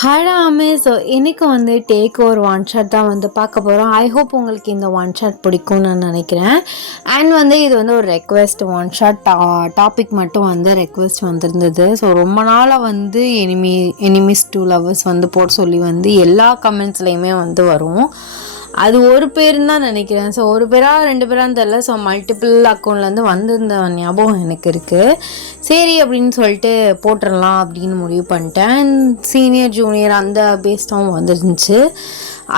Hi so இன்றைக்கி take over one shot தான் பார்க்க போகிறோம். ஐ ஹோப் உங்களுக்கு இந்த ஒன் ஷாட் பிடிக்கும்னு நான் நினைக்கிறேன். அண்ட் இது ஒரு ரெக்வெஸ்ட் ஒன் ஷாட் டாபிக் மட்டும் ரெக்வெஸ்ட் வந்திருந்தது. ஸோ ரொம்ப நாளாக எனிமீஸ் டூ லவர்ஸ் போட சொல்லி எல்லா கமெண்ட்ஸ்லேயுமே வரும். அது ஒரு பேருன்னு தான் நினைக்கிறேன். ஸோ ஒரு பேரா ரெண்டு பேரான்னு தெரில. ஸோ மல்டிபிள் அக்கௌண்ட்லேருந்து வந்திருந்த ஞாபகம் எனக்கு இருக்குது. சரி அப்படின்னு சொல்லிட்டு போட்டுடலாம் அப்படின்னு முடிவு பண்ணிட்டேன். சீனியர் ஜூனியர் அந்த பேஸ் தான் வந்துருந்துச்சு.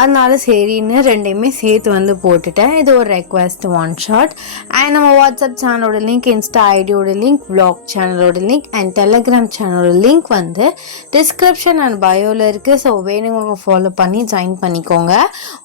அதனால சரின்னு ரெண்டையுமே சேர்த்து போட்டுட்டேன். இது ஒரு ரெக்வெஸ்ட் ஒன் ஷாட். அண்ட் நம்ம வாட்ஸ்அப் சேனலோட லிங்க், இன்ஸ்டா ஐடியோட லிங்க், வ்ளாக் சேனலோட லிங்க் அண்ட் டெலகிராம் சேனலோட லிங்க் டிஸ்கிரிப்ஷன் அண்ட் பயோவில் இருக்குது. ஸோ வேணுங்க ஃபாலோ பண்ணி ஜாயின் பண்ணிக்கோங்க.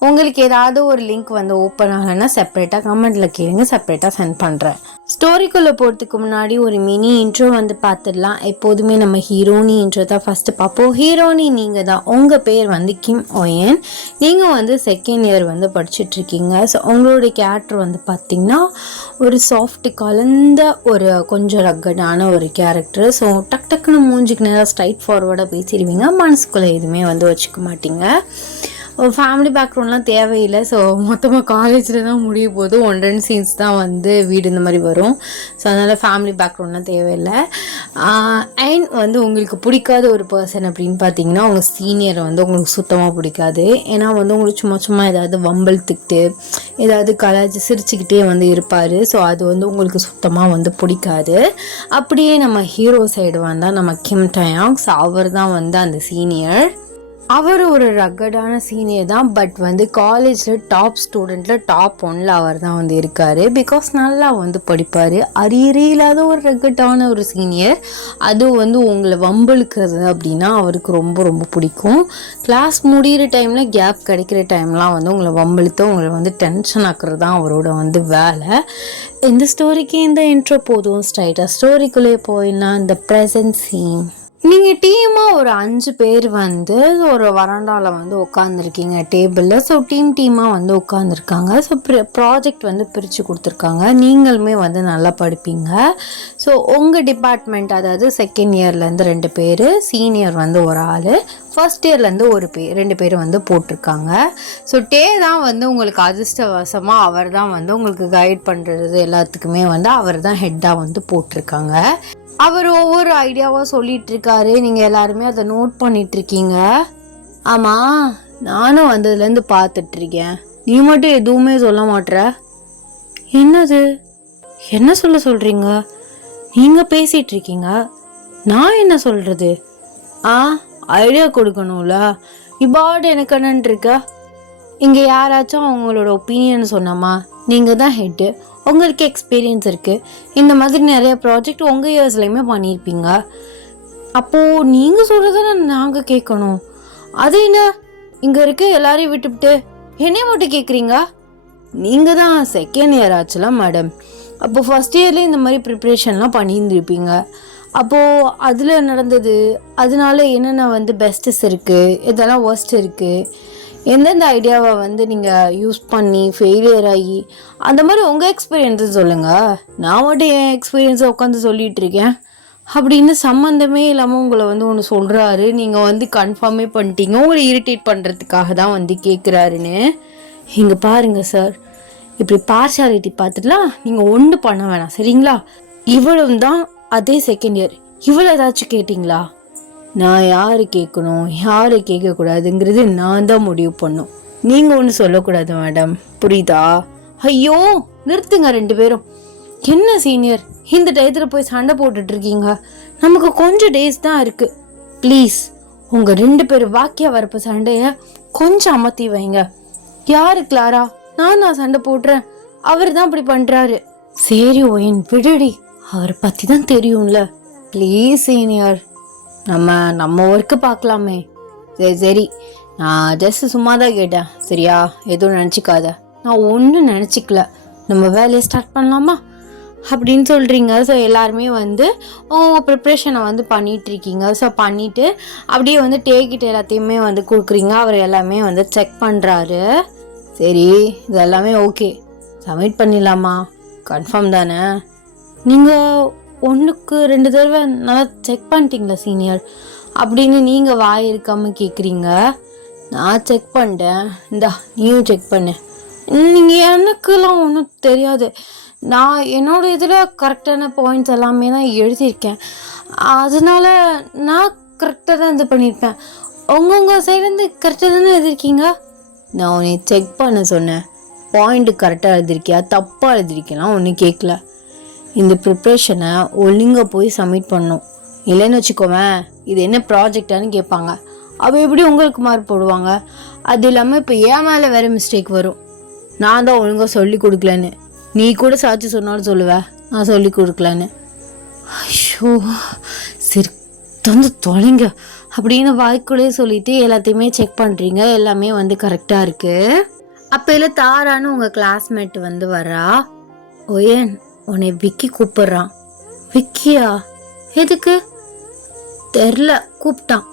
உங்களுக்கு ஏதாவது ஒரு லிங்க் ஓப்பன் ஆகலைன்னா செப்பரேட்டாக கமெண்ட்டில் கேளுங்க, செப்பரேட்டாக சென்ட் பண்ணுறேன். ஸ்டோரிக்குள்ளே போகிறதுக்கு முன்னாடி ஒரு மினி இன்ட்ரோ பார்த்துடலாம். எப்போதுமே நம்ம ஹீரோனி இன்ட்ரோ தான் ஃபஸ்ட்டு பார்ப்போம். ஹீரோனி நீங்கள் தான். உங்கள் பேர் கிம் ஓயன். நீங்கள் செகண்ட் இயர் படிச்சுட்ருக்கீங்க. ஸோ உங்களுடைய கேரக்டர் பார்த்திங்கன்னா ஒரு சாஃப்ட் கலந்த ஒரு கொஞ்சம் ரக்கடான ஒரு கேரக்டர். ஸோ டக்குன்னு மூஞ்சிக்கு நேராக ஸ்ட்ரைட் ஃபார்வர்டாக பேசிடுவீங்க. மனசுக்குள்ளே எதுவுமே வச்சுக்க மாட்டீங்க. ஃபேமிலி பேக்ரவுண்ட்லாம் தேவையில்லை. ஸோ மொத்தமாக காலேஜில் தான் முடிய போது 1-2 சீன்ஸ் தான் வீடு இந்த மாதிரி வரும். ஸோ அதனால் ஃபேமிலி பேக்ரவுண்ட்லாம் தேவையில்லை. அண்ட் உங்களுக்கு பிடிக்காத ஒரு பர்சன் அப்படின்னு பார்த்தீங்கன்னா உங்கள் சீனியர் உங்களுக்கு சுத்தமாக பிடிக்காது. ஏன்னா உங்களுக்கு சும்மா ஏதாவது வம்பழுத்துக்கிட்டு ஏதாவது கலாச்சி சிரிச்சுக்கிட்டே இருப்பார். ஸோ அது உங்களுக்கு சுத்தமாக பிடிக்காது. அப்படியே நம்ம ஹீரோ சைடு வந்தால் நம்ம கிம் டயாங். ஸோ அவர் தான் அந்த சீனியர். அவர் ஒரு ரக்கடான சீனியர் தான். பட் காலேஜில் டாப் ஸ்டூடெண்ட்டில் டாப் 1ல் அவர் தான் இருக்கார். பிகாஸ் நல்லா படிப்பார். அரியரே இல்லாத ஒரு ரக்கடான ஒரு சீனியர். அது உங்களை வம்பழுக்கிறது அப்படின்னா அவருக்கு ரொம்ப ரொம்ப பிடிக்கும். கிளாஸ் முடிகிற டைமில் கேப் கிடைக்கிற டைம்லாம் உங்களை வம்பழுத்து உங்களை டென்ஷன் ஆக்குறது தான் அவரோட வேலை. இந்த ஸ்டோரிக்கு இந்த இன்ட்ரோ போதும். ஸ்ட்ரைட்டாக ஸ்டோரிக்குள்ளே போயிடலாம். இந்த ப்ரெசன்ட் சீன். நீங்கள் டீமாக ஒரு 5 பேர் ஒரு வராண்டாவில் உட்காந்துருக்கீங்க டேபிளில். ஸோ டீமாக உட்காந்துருக்காங்க. ஸோ ப்ராஜெக்ட் பிரித்து கொடுத்துருக்காங்க. நீங்களுமே நல்லா படிப்பீங்க. ஸோ உங்கள் டிபார்ட்மெண்ட், அதாவது செகண்ட் இயர்லேருந்து 2 பேர், சீனியர் ஒரு ஆள், ஃபர்ஸ்ட் இயர்லேருந்து 2 பேர் போட்டிருக்காங்க. ஸோ டே தான் உங்களுக்கு அதிர்ஷ்டவசமாக அவர் தான் உங்களுக்கு கைட் பண்ணுறது எல்லாத்துக்குமே அவர் தான் ஹெட்டாக போட்டிருக்காங்க. அவர் ஒவ்வொரு ஐடியாவாக சொல்லிட்டு இருக்காரு. நீங்கள் எல்லாருமே அதை நோட் பண்ணிட்டு இருக்கீங்க. ஆமாம், நானும் வந்ததுலேருந்து பார்த்துட்ருக்கேன். நீ மட்டும் எதுவுமே சொல்ல மாட்ற. என்னது? என்ன சொல்கிறீங்க? நீங்கள் பேசிகிட்டு இருக்கீங்க, நான் என்ன சொல்கிறது? ஐடியா கொடுக்கணும்ல. இப்பாடு எனக்கு என்னன்னு இருக்க. இங்கே யாராச்சும் அவங்களோட ஒப்பீனியன் சொன்னோமா? நீங்கள் தான் ஹெட்டு, உங்களுக்கு எக்ஸ்பீரியன்ஸ் இருக்குது. இந்த மாதிரி நிறைய ப்ராஜெக்ட் உங்கள் இயர்ஸ்லையுமே பண்ணியிருப்பீங்க. அப்போது நீங்கள் சொல்கிறத நாங்கள் கேட்கணும். அது என்ன, இங்கே இருக்க எல்லாரையும் விட்டுவிட்டு என்னைய மட்டும் கேட்குறீங்க? நீங்கள் தான் செகண்ட் இயர் ஆச்சுலாம் மேடம். அப்போது ஃபஸ்ட் இயர்லேயே இந்த மாதிரி ப்ரிப்ரேஷன்லாம் பண்ணியிருந்துருப்பீங்க. அப்போது அதில் நடந்தது, அதனால என்னென்ன பெஸ்ட்டஸ் இருக்குது, இதெல்லாம் ஒர்ஸ்ட் இருக்குது, எந்தெந்த ஐடியாவை நீங்கள் யூஸ் பண்ணி ஃபெயிலியர் ஆகி அந்த மாதிரி உங்கள் எக்ஸ்பீரியன்ஸை சொல்லுங்கள். நான் மட்டும் என் எக்ஸ்பீரியன்ஸை உட்காந்து சொல்லிகிட்டு இருக்கேன் அப்படின்னு சம்மந்தமே இல்லாமல் உங்களை ஒன்று சொல்கிறாரு. நீங்கள் கன்ஃபார்மே பண்ணிட்டீங்க. உங்களை இரிட்டேட் பண்ணுறதுக்காக தான் கேட்குறாருன்னு. இங்கே பாருங்கள் சார், இப்படி பார்ஷாலிட்டி பார்த்துட்டுலாம் நீங்கள் ஒன்று பண்ண வேணாம், சரிங்களா? இவ்வளவு தான். அதே செகண்ட் இயர் இவ்வளோ ஏதாச்சும் கேட்டிங்களா? நான் யார் கேட்கணும் யார் கேட்கக்கூடாதுங்கிறது நான் தான் முடிவு பண்ணும். நீங்கள் ஒன்று சொல்லக்கூடாது மேடம், புரியுதா? ஐயோ நிறுத்துங்க 2 பேரும். என்ன சீனியர், இந்த டயத்தில் போய் சண்டை போட்டுட்ருக்கீங்க? நமக்கு கொஞ்சம் டேஸ் தான் இருக்குது. ப்ளீஸ் உங்கள் 2 பேர் வாக்கியா வரப்போ சண்டையை கொஞ்சம் அமர்த்தி வைங்க. யாரு கிளாரா? நான் சண்டை போடுறேன், அவர் தான் இப்படி பண்ணுறாரு. சரி ஓயன் விடுடி, அவரை பற்றி தான் தெரியும்ல. ப்ளீஸ் சீனியர், நம்ம ஒர்க்கு பார்க்கலாமே. சரி நான் ஜஸ்ட் சும்மா தான் கேட்டேன், சரியா? எதுவும் நினச்சிக்காத. நான் ஒன்றும் நினச்சிக்கல. நம்ம வேலையை ஸ்டார்ட் பண்ணலாமா அப்படின்னு சொல்கிறீங்க. ஸோ எல்லாருமே உங்கள் ப்ரிப்ரேஷனை பண்ணிகிட்ருக்கீங்க. ஸோ பண்ணிவிட்டு அப்படியே டேக்கிட்டு எல்லாத்தையுமே கொடுக்குறீங்க. அவர் எல்லாமே செக் பண்ணுறாரு. சரி இதெல்லாமே ஓகே, சப்மிட் பண்ணிடலாமா? கன்ஃபார்ம் தானே? நீங்கள் 1க்கு 2 தடவை நல்லா செக் பண்ணிட்டீங்களா சீனியர்? அப்படின்னு நீங்கள் வாய் இருக்காமல் கேட்குறீங்க. நான் செக் பண்ணிட்டேன், இந்தா நீயும் செக் பண்ணு. நீங்கள் எனக்குலாம் ஒன்றும் தெரியாது, நான் என்னோட இதில் கரெக்டான பாயிண்ட்ஸ் எல்லாமே தான் எழுதியிருக்கேன், அதனால் நான் கரெக்டாக தான் இது பண்ணியிருப்பேன். உங்கள் சைட்லேருந்து கரெக்டாக தானே எழுதிருக்கீங்க. நான் உன்னை செக் பண்ண சொன்னேன், பாயிண்ட்டு கரெக்டாக எழுதிருக்கியா தப்பாக எழுதிருக்கலாம் ஒன்றும் கேட்கல. இந்த ப்ரிப்ரேஷனை ஒழுங்காக போய் சப்மிட் பண்ணணும், இல்லைன்னு வச்சுக்கோவேன் இது என்ன ப்ராஜெக்டானு கேட்பாங்க. அப்போ எப்படி உங்களுக்கு மார்க் போடுவாங்க? அது இல்லாமல் இப்போ ஏன் மேலே வேறு மிஸ்டேக் வரும். நான் தான் ஒழுங்காக சொல்லி கொடுக்கலன்னு, நீ கூட சாட்சி சொன்னாலும் சொல்லுவேன் நான் சொல்லி கொடுக்கலன்னு. ஐயோ சரி தந்து தொலைங்க அப்படின்னு வாய்க்குள்ளே சொல்லிட்டு எல்லாத்தையுமே செக் பண்ணுறீங்க. எல்லாமே வந்து கரெக்டாக இருக்குது. அப்போ இல்லை தாரான்னு உங்கள் கிளாஸ்மேட் வந்து வரா. ஓயன் உன்னை விக்கி கூப்பிட்றான். விக்கியா? எதுக்கு தெரில, கூப்பிட்டான்.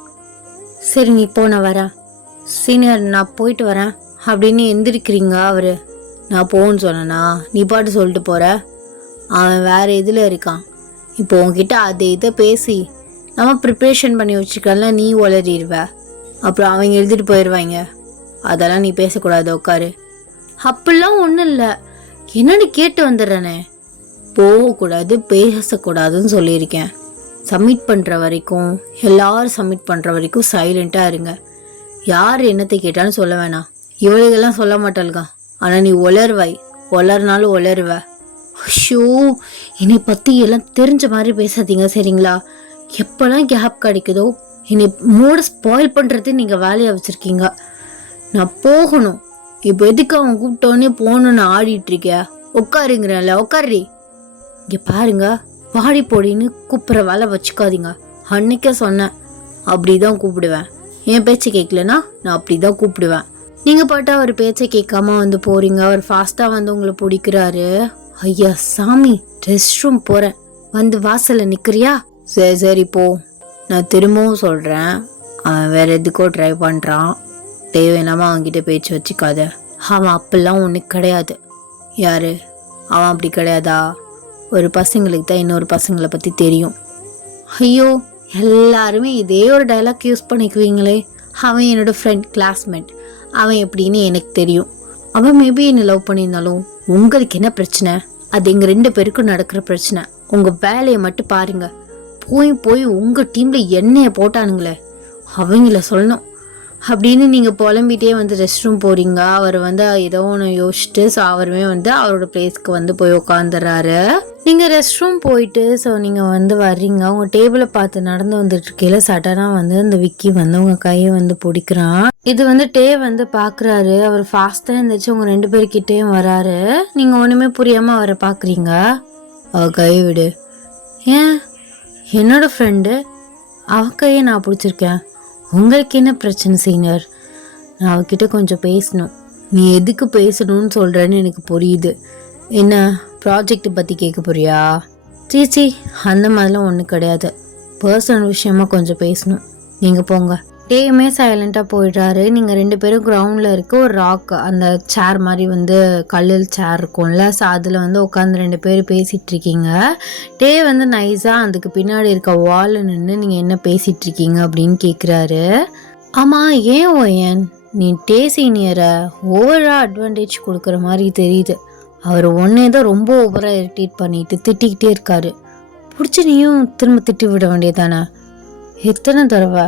சரி நீ போ நான் வரேன். சீனியர் நான் போயிட்டு வரேன் அப்படின்னு எந்திரிக்கிறீங்க. அவர் நான் போன்னு சொன்னேனா நீ பாட்டு சொல்லிட்டு போகிற. அவன் வேறு இதில் இருக்கான். இப்போ உன்கிட்ட அதை இதை பேசி நம்ம ப்ரிப்ரேஷன் பண்ணி வச்சுக்கல, நீ உளறிடுவ, அப்புறம் அவங்க எழுதிட்டு போயிடுவாங்க. அதெல்லாம் நீ பேசக்கூடாது, உட்காரு. அப்படிலாம் ஒன்றும் இல்லை, என்னன்னு கேட்டு வந்துடுறேனே. போகக்கூடாது பேசக்கூடாதுன்னு சொல்லியிருக்கேன். சப்மிட் பண்ணுற வரைக்கும் எல்லாரும் சப்மிட் பண்ணுற வரைக்கும் சைலண்ட்டாக இருங்க. யார் என்னத்தை கேட்டாலும் சொல்ல வேணாம். இவளுகெல்லாம் சொல்ல மாட்டாளுங்க, ஆனால் நீ உளருவாய், உளர்னாலும் உளருவ. ஷோ என்னை பற்றி எல்லாம் தெரிஞ்ச மாதிரி பேசாதீங்க சரிங்களா? எப்போல்லாம் கேப் கிடைக்குதோ என்னை மூட ஸ்பாயில் பண்ணுறது நீங்கள் வேலையாக வச்சுருக்கீங்க. நான் போகணும். இப்போ எதுக்கு அவன் கூப்பிட்டோன்னே போகணுன்னு ஆடிட்டுருக்க? உட்காருங்கிறல்ல, உட்காரி. இங்கே பாருங்க, பாடி போடின்னு கூப்பிட்ற வேலை வச்சுக்காதீங்க. அன்னைக்கே சொன்னேன் அப்படி தான் கூப்பிடுவேன். என் பேச்சை கேட்கலன்னா நான் அப்படி தான் கூப்பிடுவேன். நீங்கள் பாட்டு அவர் பேச்சை கேட்காம வந்து போகிறீங்க. அவர் ஃபாஸ்ட்டாக வந்து உங்களை பிடிக்கிறாரு. ஐயா சாமி, ரெஸ்ட் ரூம் போகிறேன், வந்து வாசலில் நிற்கிறியா? சரி சரி போ. நான் திரும்பவும் சொல்கிறேன், அவன் வேறு எதுக்கோ ட்ரை பண்ணுறான். தேவையில்லாமல் அவன்கிட்ட பேச்சு வச்சுக்காத. அவன் அப்படிலாம் ஒன்று கிடையாது. யார் அவன்? அப்படி கிடையாதா? ஒரு பசங்களுக்கு தான் இன்னொரு பசங்களை பற்றி தெரியும். ஐயோ எல்லாருமே இதே ஒரு டைலாக் யூஸ் பண்ணிக்குவீங்களே. அவன் என்னோடய ஃப்ரெண்ட், கிளாஸ்மேட், அவன் எப்படின்னு எனக்கு தெரியும். அவன் மேபி என்னை லவ் பண்ணியிருந்தாலும் உங்களுக்கு என்ன பிரச்சனை? அது எங்கள் 2 பேருக்கும் நடக்கிற பிரச்சனை. உங்கள் வேலையை மட்டும் பாருங்க. போய் போய் உங்கள் டீமில் என்னையை போட்டானுங்களே அவங்கள சொல்லணும் அப்படின்னு நீங்கள் புலம்பிகிட்டே வந்து ரெஸ்ட் ரூம் போகிறீங்க. அவர் வந்து ஏதோ ஒன்று யோசிச்சுட்டு ஸோ அவருமே வந்து அவரோட பிளேஸ்க்கு வந்து போய் உட்காந்துடுறாரு. நீங்கள் ரெஸ்ட் ரூம் போயிட்டு ஸோ நீங்கள் வந்து வர்றீங்க. உங்கள் டேபிளை பார்த்து நடந்து வந்துட்டு இருக்கையில சடனாக வந்து இந்த விக்கி வந்து உங்கள் கையை வந்து பிடிக்கிறான். இது வந்து டே வந்து பார்க்குறாரு. அவர் ஃபாஸ்ட்டாக இருந்துச்சு உங்கள் 2 பேர்கிட்டேயும் வராரு. நீங்கள் ஒன்றுமே புரியாமல் அவரை பார்க்குறீங்க. அவள் கை விடு. ஏன்? என்னோட ஃப்ரெண்டு, அவ கையை நான் பிடிச்சிருக்கேன். உங்களுக்கு என்ன பிரச்சனை சீனியர்? நான் அவகிட்ட கொஞ்சம் பேசணும். நீ எதுக்கு பேசணும்னு சொல்கிறேன்னு எனக்கு புரியுது. என்ன ப்ராஜெக்ட் பற்றி கேட்க போறியா? சீச்சி அந்த மாதிரிலாம் ஒன்றும் கிடையாது. பர்சனல் விஷயமா கொஞ்சம் பேசணும். நீங்கள் போங்க. டேயுமே சைலண்ட்டாக போயிடுறாரு. நீங்கள் 2 பேரும் கிரவுண்டில் இருக்க ஒரு ராக், அந்த சேர் மாதிரி வந்து கல்லில் சேர் இருக்கும்ல, ஸோ அதில் வந்து உட்காந்து 2 பேர் பேசிகிட்டு இருக்கீங்க. டே வந்து நைஸாக அதுக்கு பின்னாடி இருக்க வாலில் நின்று நீங்கள் என்ன பேசிகிட்டு இருக்கீங்க அப்படின்னு கேட்குறாரு. ஆமாம் ஏன் ஓயன் நீ டே சீனியரை ஓவராக அட்வான்டேஜ் கொடுக்குற மாதிரி தெரியுது. அவர் ஒன்றே தான் ரொம்ப ஓவராக இரிட்டேட் பண்ணிட்டு திட்டிக்கிட்டே இருக்காரு. பிடிச்சி நீயும் திரும்ப திட்டி விட வேண்டியதானே? எத்தனை தடவை?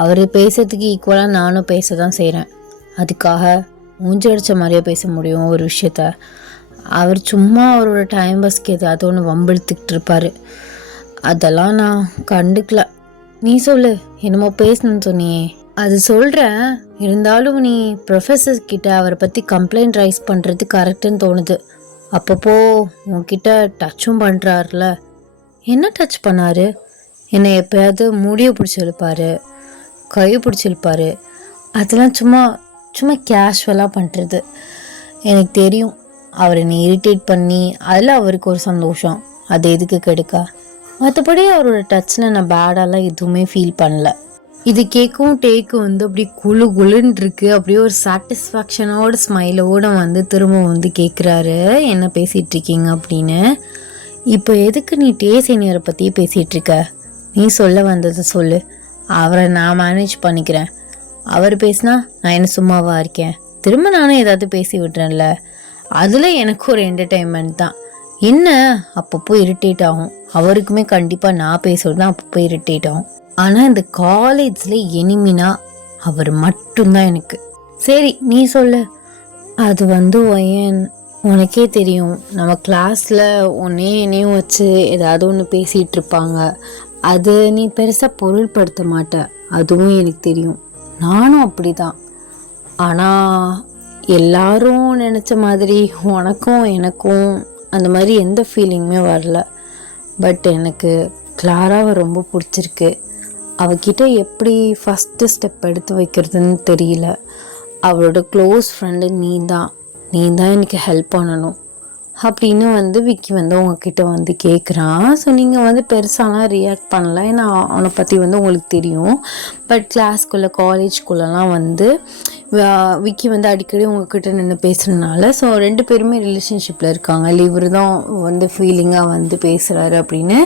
அவர் பேசுறதுக்கு ஈக்குவலாக நானும் பேச தான் செய்கிறேன். அதுக்காக மூஞ்சி அடித்த மாதிரியே பேச முடியும் ஒரு விஷயத்த? அவர் சும்மா அவரோட டைம் பாஸ்க்கு ஏதாவது ஒன்று வம்பிழுத்துக்கிட்டு இருப்பார். அதெல்லாம் நான் கண்டுக்கல. நீ சொல்லு, என்னமோ பேசணும்னு சொன்னியே. அது சொல்கிறேன், இருந்தாலும் நீ ப்ரொஃபஸர் கிட்ட அவரை பற்றி கம்ப்ளைண்ட் ரைஸ் பண்ணுறது கரெக்டுன்னு தோணுது. அப்பப்போ உன்கிட்ட டச்சும் பண்ணுறாருல. என்ன டச் பண்ணார்? என்னை எப்போயாவது முடிய பிடிச்சி இழுப்பார், கை பிடிச்சி இழுப்பார். அதெல்லாம் சும்மா சும்மா கேஷுவலாக பண்ணுறது. எனக்கு தெரியும் அவர் என்னை இரிட்டேட் பண்ணி அதில் அவருக்கு ஒரு சந்தோஷம். அது எதுக்கு கெடுக்க? மற்றபடி அவரோட டச்சில் நான் பேடாலாம் எதுவுமே ஃபீல் பண்ணல. இது கேட்கும் டேக்கு வந்து அப்படி குழு குழுன்னு இருக்கு. அப்படியே ஒரு சாட்டிஸ்ஃபேக்ஷனோட ஸ்மைலோட வந்து திரும்ப வந்து கேட்குறாரு, என்ன பேசிகிட்டு இருக்கீங்க அப்படின்னு. இப்போ எதுக்கு நீ டே சீனியரை பற்றி பேசிகிட்டு இருக்க? நீ சொல்ல வந்ததை சொல்லு. அவரை நான் மேனேஜ் பண்ணிக்கிறேன். அவர் பேசினா நான் என்ன சும்மாவா இருக்கேன்? திரும்ப நானும் ஏதாவது பேசி விட்டுறேன்ல. அதில் எனக்கு ஒரு என்டர்டெயின்மெண்ட் தான். என்ன அப்பப்போ இரிட்டேட் ஆகும். அவருக்குமே கண்டிப்பாக நான் பேசுறது தான் அப்பப்போ இரிட்டேட் ஆகும். ஆனால் இந்த காலேஜில் எனிமினா அவர் மட்டும்தான் எனக்கு. சரி நீ சொல்லு. அது ஒயன் உனக்கே தெரியும், நம்ம கிளாஸில் என்னையும் வச்சு ஏதாவது ஒன்று பேசிகிட்டு இருப்பாங்க. அது நீ பெருசாக பொருள்படுத்த மாட்ட, அதுவும் எனக்கு தெரியும். நானும் அப்படி தான். ஆனால் எல்லாரும் நினச்ச மாதிரி உனக்கும் எனக்கும் அந்த மாதிரி எந்த ஃபீலிங்குமே வரல. பட் எனக்கு கிளாராவை ரொம்ப பிடிச்சிருக்கு. அவகிட்ட எப்படி ஃபஸ்ட்டு ஸ்டெப் எடுத்து வைக்கிறதுன்னு தெரியல. அவளோட க்ளோஸ் ஃப்ரெண்டு நீ தான் எனக்கு ஹெல்ப் பண்ணணும் அப்படின்னு விக்கி உங்ககிட்ட கேட்குறான். ஸோ நீங்கள் பெருசாலாம் ரியாக்ட் பண்ணல, ஏன்னா அவனை பற்றி உங்களுக்கு தெரியும். பட் கிளாஸ்குள்ளே காலேஜ்குள்ளெலாம் விக்கி அடிக்கடி உங்ககிட்ட நின்று பேசுகிறதுனால ஸோ 2 பேருமே ரிலேஷன்ஷிப்பில் இருக்காங்க. இல்லை இவர் தான் ஃபீலிங்காக பேசுகிறாரு அப்படின்னு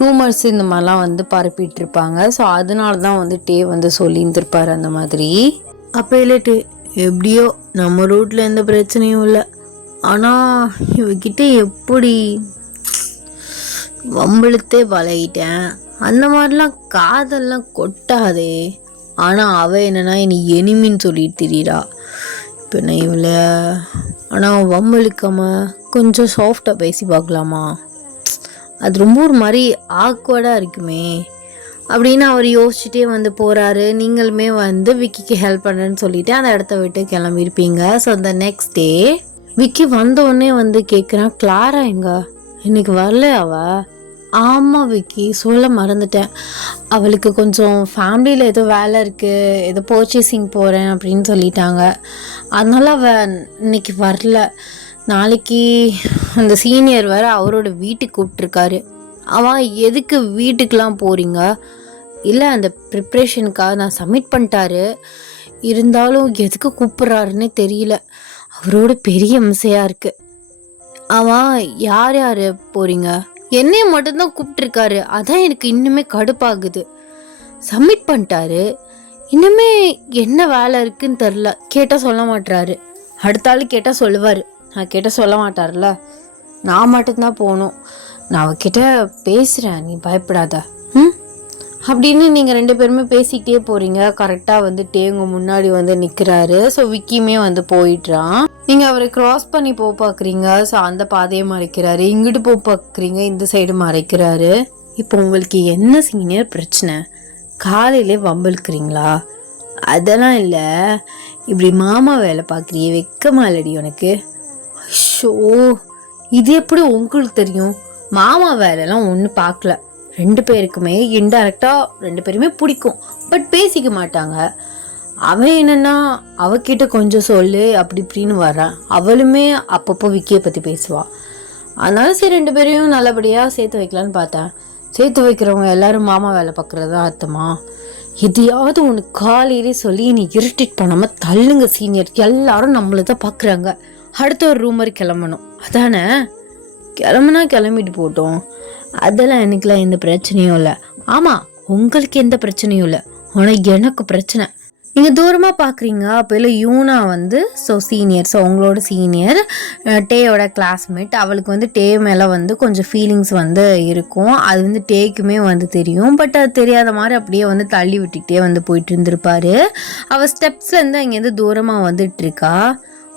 ரூமர்ஸ் இந்த மாதிரிலாம் பரப்பிகிட்ருப்பாங்க. ஸோ அதனால தான் டே சொல்லியிருந்திருப்பார் அந்த மாதிரி. அப்போ இல்லட்டு எப்படியோ நம்ம ரூட்டில் எந்த பிரச்சனையும் இல்லை. ஆனால் இவகிட்ட எப்படி வம்பிழுத்தே பழகிட்டேன். அந்த மாதிரிலாம் காதெல்லாம் கொட்டாதே. ஆனால் அவள் என்னன்னா இனி எனிமின்னு சொல்லிட்டு திரியிறா. இப்போ நான் இவளை ஆனால் வம்பிழுக்காம கொஞ்சம் சாஃப்டாக பேசி பார்க்கலாமா? அது ரொம்ப ஒரு மாதிரி ஆக்வர்டாக இருக்குமே அப்படின்னு அவர் யோசிச்சுட்டே போகிறாரு. நீங்களுமே விக்கிக்கு ஹெல்ப் பண்ணுறேன்னு சொல்லிட்டு அந்த இடத்த விட்டு கிளம்பியிருப்பீங்க. ஸோ அந்த நெக்ஸ்ட் டே விக்கி வந்தோடனே கேட்குறான், கிளாரா எங்க இன்னைக்கு வரல அவ? ஆமாம் விக்கி, சொல்ல மறந்துட்டேன். அவளுக்கு கொஞ்சம் ஃபேமிலியில் ஏதோ வேலை இருக்குது, ஏதோ பர்ச்சேசிங் போகிறேன் அப்படின்னு சொல்லிட்டாங்க. அதனால அவள் இன்னைக்கு வரல. நாளைக்கு அந்த சீனியர் வேறு அவரோட வீட்டுக்கு கூப்பிட்ருக்காரு. அவன் எதுக்கு வீட்டுக்கெலாம் போகிறீங்க? இல்லை அந்த ப்ரிப்ரேஷனுக்காக நான் சப்மிட் பண்ணிட்டாரு. இருந்தாலும் எதுக்கு கூப்பிட்றாருன்னே தெரியல. அவரோட பெரிய மிசையாக இருக்குது. அவன் யார் யார் போகிறீங்க? என்னைய மட்டும்தான் கூப்பிட்ருக்காரு. அதான் எனக்கு இன்னுமே கடுப்பாகுது. சப்மிட் பண்ணிட்டாரு, இன்னுமே என்ன வேலை இருக்குன்னு தெரில. கேட்டால் சொல்ல மாட்டாரு. அடுத்த ஆள் கேட்டால் சொல்லுவார், நான் கேட்டால் சொல்ல மாட்டார்ல. நான் மட்டும்தான் போகணும். நான் அவகிட்ட பேசுகிறேன், நீ பயப்படாத அப்படின்னு நீங்கள் 2 பேருமே பேசிக்கிட்டே போகிறீங்க. கரெக்டாக டேங்க முன்னாடி நிற்கிறாரு. ஸோ விக்கியுமே போயிடுறான். நீங்கள் அவரை க்ராஸ் பண்ணி பார்க்குறீங்க. ஸோ அந்த பாதையை மறைக்கிறாரு. இங்கிட்டு பார்க்குறீங்க, இந்த சைடு மறைக்கிறாரு. இப்போ உங்களுக்கு என்ன சீனியர் பிரச்சனை? காலையிலே வம்பிழுக்கிறீங்களா? அதெல்லாம் இல்லை, இப்படி மாமா வேலை பார்க்குறியே, வெக்கமா இல்லடி உனக்கு? ஷோ, இது எப்படி உங்களுக்கு தெரியும்? மாமா வேலைலாம் ஒன்றும் பார்க்கல. 2 பேருக்குமே இன்டைரக்டாக 2 பேருமே பிடிக்கும், பட் பேசிக்க மாட்டாங்க. அவன் என்னன்னா அவகிட்ட கொஞ்சம் சொல்லு அப்படி இப்படின்னு வரான். அவளுமே அப்பப்போ விக்கியை பற்றி பேசுவாள். அதனால சரி 2 பேரையும் நல்லபடியாக சேர்த்து வைக்கலான்னு பார்த்தேன். சேர்த்து வைக்கிறவங்க எல்லாரும் மாமா வேலை பார்க்குறதா அர்த்தமா? எதையாவது ஒன்று காலையிலே சொல்லி நீ இரிட்டேட் பண்ணாமல் தள்ளுங்க சீனியர். எல்லாரும் நம்மளை தான் பார்க்குறாங்க. அடுத்த ஒரு ரூமர் கிளம்பணும் அதானே? கிளம்புனா கிளம்பிட்டு போட்டோம். அதெல்லாம் எனக்குலாம் எந்த பிரச்சனையும் இல்லை. ஆமாம், உங்களுக்கு எந்த பிரச்சனையும் இல்லை, ஆனால் எனக்கு பிரச்சனை. நீங்கள் தூரமாக பார்க்குறீங்க. அப்போ இல்லை யூனா ஸோ சீனியர், ஸோ உங்களோட சீனியர், டேயோட கிளாஸ்மேட். அவளுக்கு டே மேலே கொஞ்சம் ஃபீலிங்ஸ் இருக்கும். அது டேக்குமே தெரியும். பட் அது தெரியாத மாதிரி அப்படியே தள்ளி விட்டுக்கிட்டே போயிட்டு இருந்திருப்பாரு. அவள் ஸ்டெப்ஸ்லேருந்து அங்கேருந்து தூரமாக வந்துட்டுருக்கா.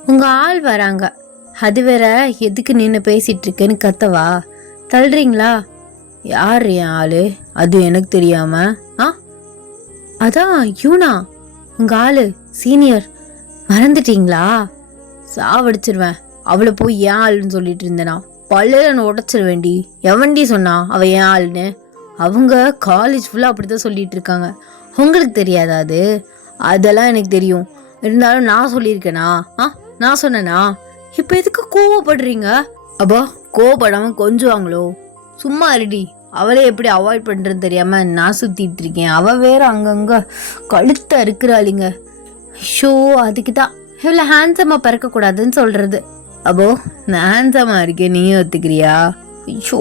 உங்கள் ஆள் வராங்க. அது வேற, எதுக்கு நின்று பேசிகிட்டு இருக்கேன்னு கத்தவா? தள்ளுறீங்களா? யார் என் ஆள்? அது எனக்கு தெரியாம? அதான் யூனா, உங்க ஆளு சீனியர். மறந்துட்டீங்களா? சாவடிச்சிருவேன். அவளை போய் ஏன் ஆளுன்னு சொல்லிட்டு இருந்தேனா? பல்ல உடச்சிட வேண்டி. எவன்டி சொன்னா அவ ஏன் ஆளுன்னு? அவங்க காலேஜ் ஃபுல்லாக அப்படித்தான் சொல்லிட்டு இருக்காங்க. உங்களுக்கு தெரியாதா அது? அதெல்லாம் எனக்கு தெரியும். இருந்தாலும் நான் சொல்லியிருக்கேனா? நான் சொன்னேனா? இப்போ எதுக்கு கோவப்படுறீங்க? அப்பா கோவப்படாமல் கொஞ்சுவாங்களோ? சும்மா இருடி. அவளே எப்படி அவாய்ட் பண்ணுறதுன்னு தெரியாமல் நான் சுற்றிட்டு இருக்கேன். அவள் வேற அங்கங்கே கழுத்த இருக்கிறாளிங்க. ஷோ, அதுக்கு தான் இவ்வளோ ஹேண்ட்ஸமாக பறக்கக்கூடாதுன்னு சொல்கிறது. அப்போ நான் ஹேண்ட்ஸமாக இருக்கேன், நீயும் ஒத்துக்கிறியா? ஷோ,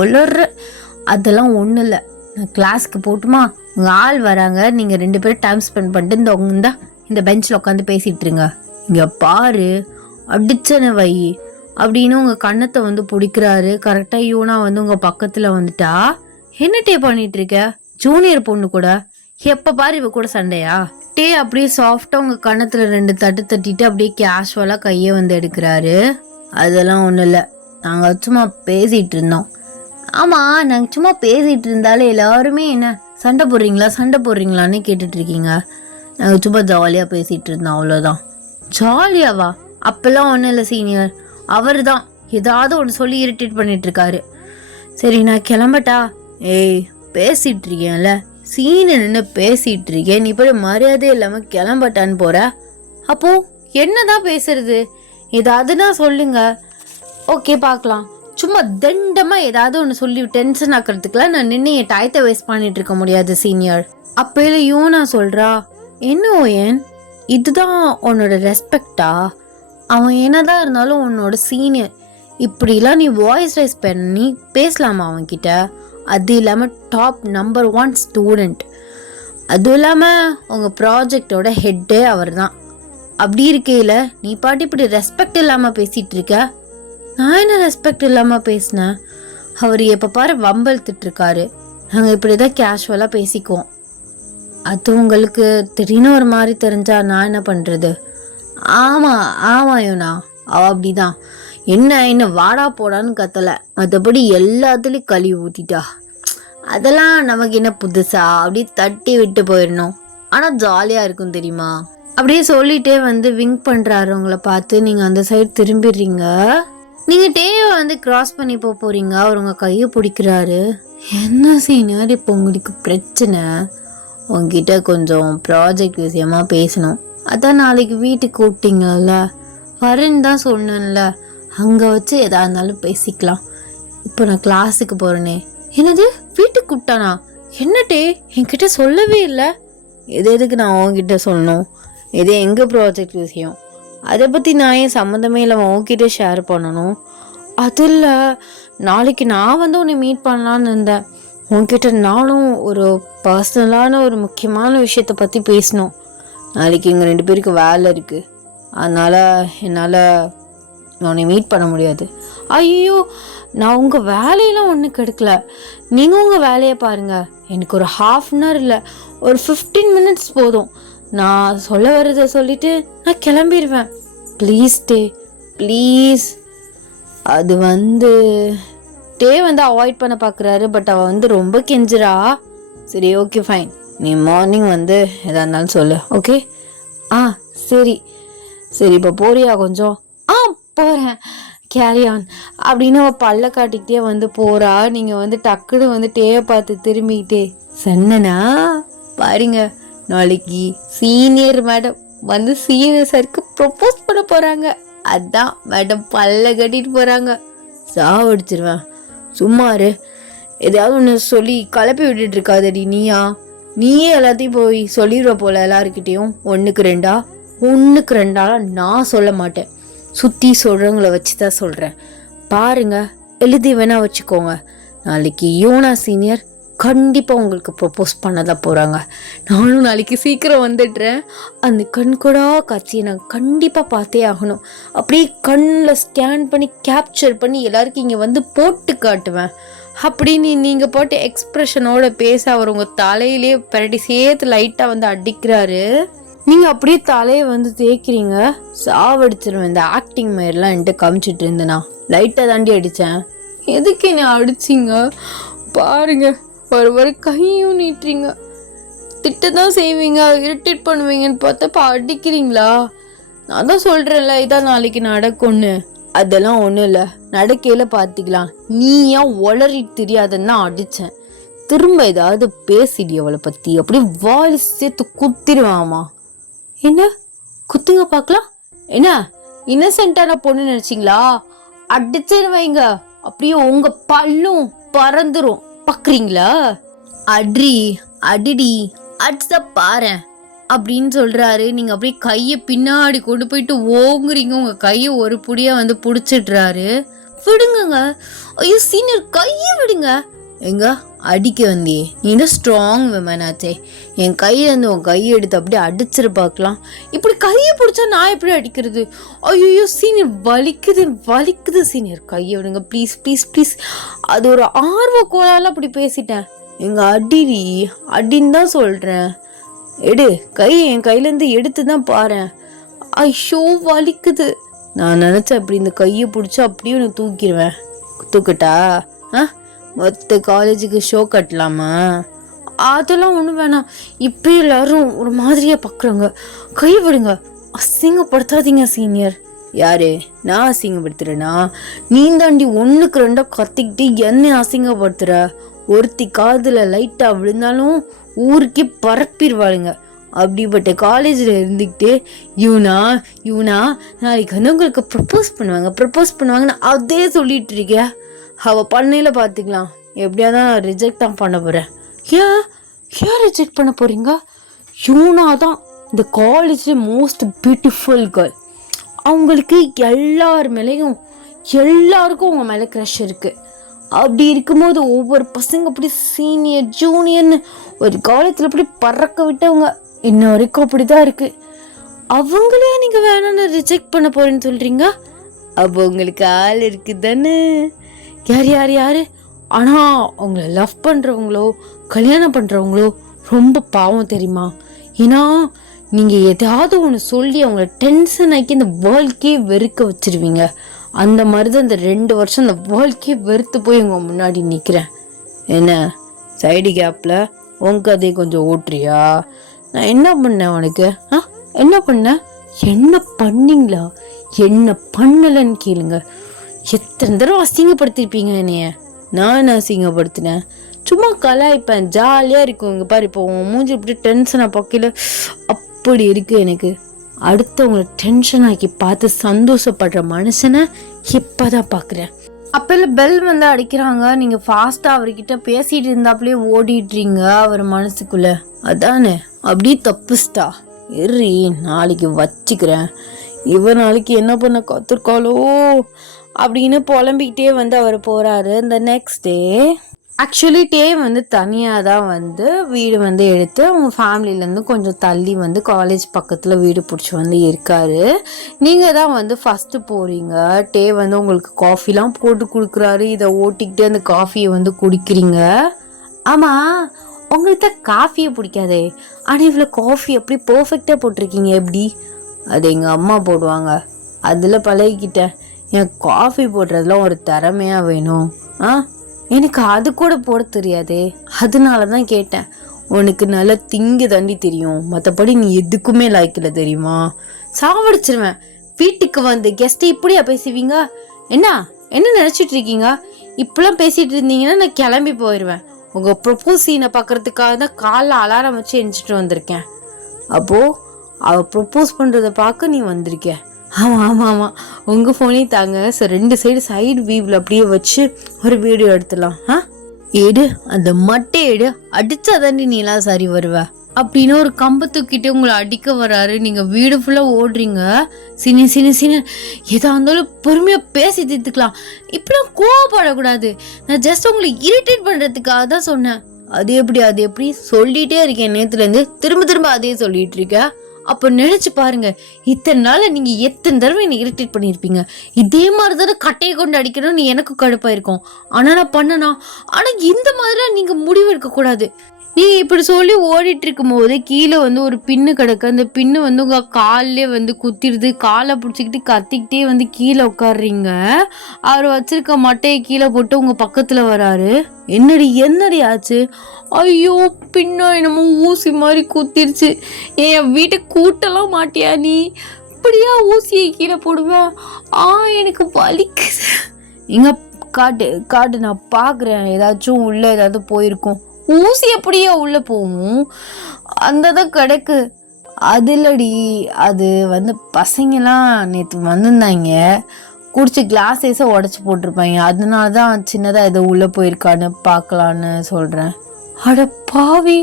உளர்ற. அதெல்லாம் ஒன்றும் இல்லை. நான் கிளாஸ்க்கு போட்டுமா, உங்கள் ஆள் வராங்க, நீங்கள் 2 பேரும் டைம் ஸ்பெண்ட் பண்ணிட்டு இந்த பெஞ்சில் உட்காந்து பேசிகிட்டு இருங்க. இங்கே பாரு அடிச்சன வை அப்படின்னு உங்கள் கண்ணத்தை வந்து பிடிக்கிறாரு. கரெக்டாக யூனா வந்து உங்கள் பக்கத்தில் வந்துட்டா, என்ன டே பண்ணிட்டு இருக்க, ஜூனியர் பொண்ணு கூட எப்போ பாரு இவ கூட சண்டையா? டே அப்படியே சாஃப்டாக உங்கள் கண்ணத்தில் 2 தட்டு தட்டிட்டு அப்படியே கேஷுவலாக கையை வந்து எடுக்கிறாரு. அதெல்லாம் ஒன்றும் இல்லை, நாங்கள் சும்மா பேசிகிட்டு இருந்தோம். ஆமாம், நாங்கள் சும்மா பேசிகிட்டு இருந்தாலே எல்லாருமே என்ன சண்டை போடுறீங்களான்னு கேட்டுட்ருக்கீங்க. நாங்கள் சும்மா ஜாலியாக பேசிகிட்டு இருந்தோம், அவ்வளோதான். ஜாலியாவா? அப்போல்லாம் ஒன்றும் இல்லை சீனியர், அவர் தான் ஏதாவது ஒன்று சொல்லி இரிட்டேட் பண்ணிகிட்ருக்காரு. சரி நான் கிளம்பட்டா? ஏய், பேசிகிட்டு இருக்கேன்ல, சீனை நின்று பேசிகிட்டு இருக்கேன், நீ போய் மரியாதை இல்லாமல் கிளம்பட்டான்னு போகிற. அப்போது என்னதான் பேசுறது? ஏதாவதுனா சொல்லுங்க. ஓகே பார்க்கலாம். சும்மா தண்டமாக ஏதாவது ஒன்று சொல்லி டென்ஷன் ஆக்கிறதுக்குலாம் நான் நின்று என் டயத்தை வேஸ்ட் பண்ணிட்டு இருக்க முடியாது சீனியர். அப்போலையும் நான் சொல்கிறா, என்ன ஓயன், இதுதான் உன்னோட ரெஸ்பெக்டா? அவன் என்னதான் இருந்தாலும் உன்னோட சீனியர், இப்படிலாம் நீ வாய்ஸ் ரைஸ் பண்ணி பேசலாமா அவன்கிட்ட? அது இல்லாமல் டாப் நம்பர் 1 ஸ்டூடெண்ட், அதுவும் இல்லாமல் உங்கள் ப்ராஜெக்டோட ஹெட்டே அவர் தான். அப்படி இருக்கையில் நீ பாட்டு இப்படி ரெஸ்பெக்ட் இல்லாமல் பேசிகிட்டு இருக்க. நான் என்ன ரெஸ்பெக்ட் இல்லாமல் பேசினேன்? அவர் எப்போ பாரு வம்பழுத்துட்ருக்காரு. நாங்கள் இப்படி தான் கேஷுவலாக பேசிக்குவோம். அது உங்களுக்கு திடீர்னு ஒரு மாதிரி தெரிஞ்சா நான் என்ன பண்ணுறது? ஆமாம் யோனா, அவள் அப்படிதான். என்ன வாடா போடான்னு கத்தலை, மற்றபடி எல்லாத்துலேயும் கழுவி ஊற்றிட்டா. அதெல்லாம் நமக்கு என்ன புதுசா, அப்படியே தட்டி விட்டு போயிடணும். ஆனால் ஜாலியாக இருக்கும் தெரியுமா? அப்படியே சொல்லிட்டே வந்து விங்க் பண்ணுறாரு உங்களை பார்த்து. நீங்கள் அந்த சைடு திரும்பிடுறீங்க. நீங்கள் டேவை வந்து கிராஸ் பண்ணி போகிறீங்க. அவர் உங்கள் கையை பிடிக்கிறாரு. என்ன சீனியர் இப்போ உங்களுக்கு பிரச்சனை? உங்ககிட்ட கொஞ்சம் ப்ராஜெக்ட் விஷயமா பேசணும். அதான் நாளைக்கு வீட்டுக்கு கூப்பிட்டீங்கல்ல, வரேன்னு தான் சொன்னேன்ல, அங்கே வச்சு எதா இருந்தாலும் பேசிக்கலாம். இப்போ நான் கிளாஸுக்கு போகிறேனே. என்னது, வீட்டுக்கு கூப்பிட்டானா? என்னட்டே என்கிட்ட சொல்லவே இல்லை. எதுக்கு நான் உங்ககிட்ட சொல்லணும்? இது எங்கள் ப்ராஜெக்ட் விஷயம், அதை பற்றி நான் ஏன் சம்மந்தமே இல்லை உங்ககிட்ட ஷேர் பண்ணணும்? அது இல்லை, நாளைக்கு நான் வந்து உன்னை மீட் பண்ணலான்னு இருந்தேன். உன்கிட்ட நானும் ஒரு பர்சனலான ஒரு முக்கியமான விஷயத்தை பற்றி பேசணும். நாளைக்கு எங்கள் 2 பேருக்கு வேலை இருக்குது, அதனால் என்னால் உன்னை மீட் பண்ண முடியாது. ஐயோ, நான் உங்கள் வேலையெல்லாம் ஒன்றும் கெடுக்கல, நீங்கள் உங்கள் வேலையை பாருங்கள். எனக்கு ஒரு 1/2 hour இல்லை, ஒரு 15 minutes போதும். நான் சொல்ல வர்றதை சொல்லிவிட்டு நான் கிளம்பிடுவேன். Please day, please. அது வந்து டே வந்து அவாய்ட் பண்ண பார்க்குறாரு. பட் அவள் வந்து ரொம்ப கெஞ்சுறா. சரி ஓகே ஃபைன், நீ மார்னிங் வந்து எதா இருந்தாலும் சொல்லு, ஓகே? சரி இப்போ போறியா கொஞ்சம்? போகிறேன், கேரி ஆன் அப்படின்னு அவள் பல்ல காட்டிக்கிட்டே வந்து போகிறா. நீங்கள் வந்து டக்குன்னு வந்து டேயை பார்த்து திரும்பிக்கிட்டே, சொன்னனா பாருங்க, நாளைக்கு சீனியர் மேடம் வந்து சீனியர் சாருக்கு ப்ரொப்போஸ் பண்ண போகிறாங்க. அதான் மேடம் பல்ல கட்டிட்டு போகிறாங்க. சாவடிச்சிருவேன். சும்மாரு, எதாவது ஒன்று சொல்லி கலப்பி விட்டுட்டு இருக்காதடி. நீயே எல்லாத்தையும் போய் சொல்லிடுவ போல எல்லாருக்கிட்டேயும். 1க்கு 2 நான் சொல்ல மாட்டேன், சுற்றி சொல்கிறவங்கள வச்சு தான் சொல்கிறேன். பாருங்க, எழுதி வேணா வச்சுக்கோங்க. நாளைக்கு யோனா சீனியர் கண்டிப்பாக உங்களுக்கு ப்ரொப்போஸ் பண்ண தான் போகிறாங்க. நானும் நாளைக்கு சீக்கிரம் வந்துடுறேன். அந்த கண்கூடா காட்சியை நான் கண்டிப்பாக பார்த்தே ஆகணும். அப்படியே கண்ணில் ஸ்கேன் பண்ணி கேப்சர் பண்ணி எல்லாருக்கும் இங்கே வந்து போட்டு காட்டுவேன் அப்படின்னு நீங்கள் போட்டு எக்ஸ்ப்ரெஷனோட பேச அவர் உங்கள் தலையிலே பரட்டி சேர்த்து லைட்டாக வந்து அடிக்கிறாரு. நீங்கள் அப்படியே தலையை வந்து தேய்க்கிறீங்க. சாவடிச்சிருவேன். இந்த ஆக்டிங் மாதிரிலாம் என்கிட்ட காமிச்சிட்டு இருந்தேனா? லைட்டாக தாண்டி அடித்தேன். எதுக்கு என்ன அடிச்சிங்க? பாருங்க, ஒரு கையும் நீட்டுறீங்க. திட்டதான் செய்வீங்க, இரிட்டேட் பண்ணுவீங்கன்னு பார்த்தப்ப அடிக்கிறீங்களா? நான் தான் சொல்கிறேன்ல, இதான் நாளைக்கு நடக்கும்னு. அதெல்லாம் ஒன்றும் இல்லை, நடக்கையில் பார்த்துக்கலாம். நீ ஏன் உளறிட்டு தெரியாதுன்னு தான் அடித்தேன். திரும்ப ஏதாவது பேசிடி அவளை பற்றி, அப்படியே வாய்ஸ் சேர்த்து குத்திடுவாமா. என்ன குத்துங்க பார்க்கலாம்? என்ன இன்னசென்ட்டான பொண்ணு நினச்சிங்களா? அடிச்சேன்னு வைங்க, அப்படியே உங்கள் பல்லும் பறந்துரும். பார்க்குறீங்களா? அடிடி அடிச்சா பாரு அப்படின்னு சொல்கிறாரு. நீங்கள் அப்படியே கையை பின்னாடி கொண்டு போயிட்டு ஓங்குறீங்க. உங்கள் கையை ஒரு புடியாக வந்து பிடிச்சிடுறாரு. விடுங்க. ஐயோ சீனியர், கையை விடுங்க. எங்க அடிக்க வந்தியே, நீ தான் ஸ்ட்ராங் விமன் ஆச்சே, என் கையிலேருந்து உன் கையை எடுத்து அப்படியே அடிச்சிரு பார்க்கலாம். இப்படி கையை பிடிச்சா நான் எப்படி அடிக்கிறது? ஐயோ சீனியர், வலிக்குது வலிக்குது சீனியர், கையை விடுங்க ப்ளீஸ் ப்ளீஸ் ப்ளீஸ். அது ஒரு ஆர்வ கோளால அப்படி பேசிட்டேன். எங்க அடிடி, அடின்னு தான் சொல்கிறேன். எடு கை, என் கையிலேருந்து எடுத்து தான் பாரு. ஐயோ வலிக்குது. நான் நினச்சேன் அப்படி இந்த கையை பிடிச்சா அப்படியே உனக்கு தூக்கிடுவேன். தூக்கட்டா? மொத்த காலேஜுக்கு ஷோ கட்டலாமா? அதெல்லாம் ஒன்றும் வேணாம். இப்போ எல்லாரும் ஒரு மாதிரியா பார்க்குறாங்க. கை விடுங்க, அசிங்கப்படுத்தாதீங்க சீனியர். யாரு? நான் அசிங்கப்படுத்துறேனா? நீ தாண்டி ஒன்றுக்கு ரெண்டா கத்திக்கிட்டு என்ன அசிங்கப்படுத்துற? ஒருத்தி காதில் லைட்டாக விழுந்தாலும் ஊருக்கே பரப்பிடுவாளுங்க. அப்படிப்பட்ட காலேஜில் இருந்துக்கிட்டு இவனா நாளைக்கு வந்து உங்களுக்கு ப்ரப்போஸ் பண்ணுவாங்கன்னு அதே சொல்லிட்டு இருக்கியா? அவள் பண்ணையில் பார்த்துக்கலாம். எப்படியா தான் ரிஜெக்ட் தான் பண்ண போகிறேன். ஏன் ரிஜெக்ட் பண்ண போகிறீங்க? யூனா தான் இந்த காலேஜில் மோஸ்ட் பியூட்டிஃபுல் கேர்ள். அவங்களுக்கு எல்லாருக்கும் உங்கள் மேலே க்ரஷ் இருக்குது. அப்படி இருக்கும்போது ஒவ்வொரு பசங்க அப்படி சீனியர் ஜூனியர்னு ஒரு காலேஜில் அப்படி பறக்க விட்டவங்க இன்ன வரைக்கும் அப்படி தான் இருக்குது. அவங்களே நீங்கள் வேணான்னு ரிஜெக்ட் பண்ண போகிறேன்னு சொல்கிறீங்க. அப்போ உங்களுக்கு ஆள் இருக்குது தானே? யார்? ஆனால் அவங்கள லவ் பண்ணுறவங்களோ கல்யாணம் பண்ணுறவங்களோ ரொம்ப பாவம் தெரியுமா? ஏன்னா நீங்கள் எதாவது ஒன்று சொல்லி அவங்கள டென்ஷன் ஆக்கி இந்த வேர்ல்டுக்கே வெறுக்க வச்சிருவீங்க. அந்த மாதிரி தான் இந்த 2 வருஷம் இந்த வேர்ல்டுக்கே வெறுத்து போய் உங்கள் முன்னாடி நிற்கிறேன். என்ன சைடு கேப்பில் உங்க கதையை கொஞ்சம் ஓட்டுறியா? நான் என்ன பண்ணேன் உனக்கு? என்ன பண்ணேன்? என்ன பண்ணீங்களா? என்ன பண்ணலன்னு கேளுங்க. எத்தனை தடவை அசிங்கப்படுத்திருப்பீங்க என்னைய. நான் அசிங்கப்படுத்தினேன்? சும்மா கலாய்ப்பேன், ஜாலியாக இருக்கும். இங்கே பாரு, இப்போ உன் மூஞ்சி இப்படி டென்ஷனாக பார்க்கல அப்படி இருக்கு எனக்கு. அடுத்தவங்களை டென்ஷன் ஆக்கி பார்த்து சந்தோஷப்படுற மனுஷனை இப்போதான் பார்க்குறேன். அப்போல்லாம் பெல் வந்து அடிக்கிறாங்க, நீங்கள் ஃபாஸ்ட்டாக அவர்கிட்ட பேசிகிட்டு இருந்தாப்புலேயே ஓடிடுறீங்க அவர் மனசுக்குள்ளே. அதானே அப்படியே தப்புஸ்டா. எறி நாளைக்கு வச்சுக்கிறேன். இவன் நாளைக்கு என்ன பண்ண கற்றுருக்காளோ அப்படின்னு புலம்பிக்கிட்டே வந்து அவர் போகிறாரு. இந்த நெக்ஸ்ட் டே ஆக்சுவலி டே வந்து தனியாக தான் வந்து வீடு வந்து எடுத்து அவங்க ஃபேமிலியிலேருந்து கொஞ்சம் தள்ளி வந்து காலேஜ் பக்கத்தில் வீடு பிடிச்சி வந்து இருக்காரு. நீங்கள் தான் வந்து ஃபஸ்ட்டு போகிறீங்க. டே வந்து உங்களுக்கு காஃபிலாம் போட்டு கொடுக்குறாரு. இதை ஓட்டிக்கிட்டு அந்த காஃபியை வந்து குடிக்கிறீங்க. ஆமாம், உங்களுக்கு தான் காஃபியே பிடிக்காதே, ஆனால் இவ்வளோ காஃபி எப்படி பர்ஃபெக்டாக போட்டிருக்கீங்க எப்படி? அது எங்கள் அம்மா போடுவாங்க, அதில் பழகிக்கிட்டேன். என் காஃபி போடுறதுலாம் ஒரு திறமையாக வேணும். எனக்கு அது கூட போட தெரியாதே, அதனால தான் கேட்டேன். உனக்கு நல்லா திங்கு தாண்டி தெரியும், மற்றபடி நீ எதுக்குமே லாய்க்கல தெரியுமா? சாவடிச்சிருவேன். வீட்டுக்கு வந்து கெஸ்ட்டை இப்படியா பேசுவீங்க? என்ன நினச்சிட்டு இருக்கீங்க? இப்பெல்லாம் பேசிகிட்டு இருந்தீங்கன்னா நான் கிளம்பி போயிடுவேன். உங்கள் ப்ரொப்போஸ் சீனை பார்க்குறதுக்காக தான் காலைல அலாரம் வச்சு எழுந்திரிச்சிட்டு வந்திருக்கேன். அப்போது அவள் ப்ரொப்போஸ் பண்ணுறதை பார்க்க நீ வந்திருக்க. ஆமாம், உங்கள் ஃபோனே தாங்க. ஸோ 2 சைடு வியூவில் அப்படியே வச்சு ஒரு வீடியோ எடுத்துடலாம். எடு, அந்த மட்டை எடு, அடித்தா தாண்டி நீலாம் சரி வருவ அப்படின்னு ஒரு கம்பை தூக்கிட்டு உங்களை அடிக்க வராரு. நீங்கள் வீடு ஃபுல்லாக ஓடுறீங்க. சீனியர் எதாக இருந்தாலும் பொறுமையாக பேசி தீர்த்துக்கலாம், இப்படிலாம் கோவப்படக்கூடாது. நான் ஜஸ்ட் உங்களை இரிட்டேட் பண்ணுறதுக்காக தான் சொன்னேன். அது எப்படி சொல்லிகிட்டே இருக்கேன் நேற்றுலேருந்து, திரும்ப அதே சொல்லிகிட்டு இருக்கேன். அப்போ நினச்சி பாருங்க, இத்தனை நாள் நீங்கள் எத்தனை தடவை என்னை இரிட்டேட் பண்ணியிருப்பீங்க. இதே மாதிரி தானே கட்டையை கொண்டு அடிக்கணும்னு எனக்கு கடுப்பாக இருக்கும். ஆனால் நான் பண்ணனா? ஆனால் இந்த மாதிரிலாம் நீங்கள் முடிவு எடுக்கக்கூடாது. நீங்கள் இப்படி சொல்லி ஓடிட்டு இருக்கும் போது கீழே வந்து ஒரு பின்னு கிடக்கு. அந்த பின்னு வந்து உங்கள் காலிலே வந்து குத்திடுது. காலை பிடிச்சிக்கிட்டு கத்திக்கிட்டே வந்து கீழே உட்காடுறீங்க. அவர் வச்சிருக்க மட்டையை கீழே போட்டு உங்கள் பக்கத்தில் வராரு. என்னடி ஆச்சு? ஐயோ, பின்னோ என்னமோ ஊசி மாதிரி குத்திருச்சு. என் வீட்டை கூட்டலாம் மாட்டியா நீ? இப்படியா ஊசியை கீழே போடுவேன்? எனக்கு வலிக்குது. இங்கே காட்டு நான் பார்க்குறேன். ஏதாச்சும் உள்ளே ஏதாவது போயிருக்கும். ஊசி எப்படியா உள்ளே போகும்? அந்த தான் கிடக்கு. அது இல்லடி, அது வந்து பசங்களாம் நேற்று வந்திருந்தாங்க, குடிச்சு கிளாஸ் ஐஸை உடச்சி போட்டிருப்பாங்க. அதனால தான் சின்னதாக ஏதோ உள்ளே போயிருக்கான்னு பார்க்கலான்னு சொல்கிறேன். அட பாவி,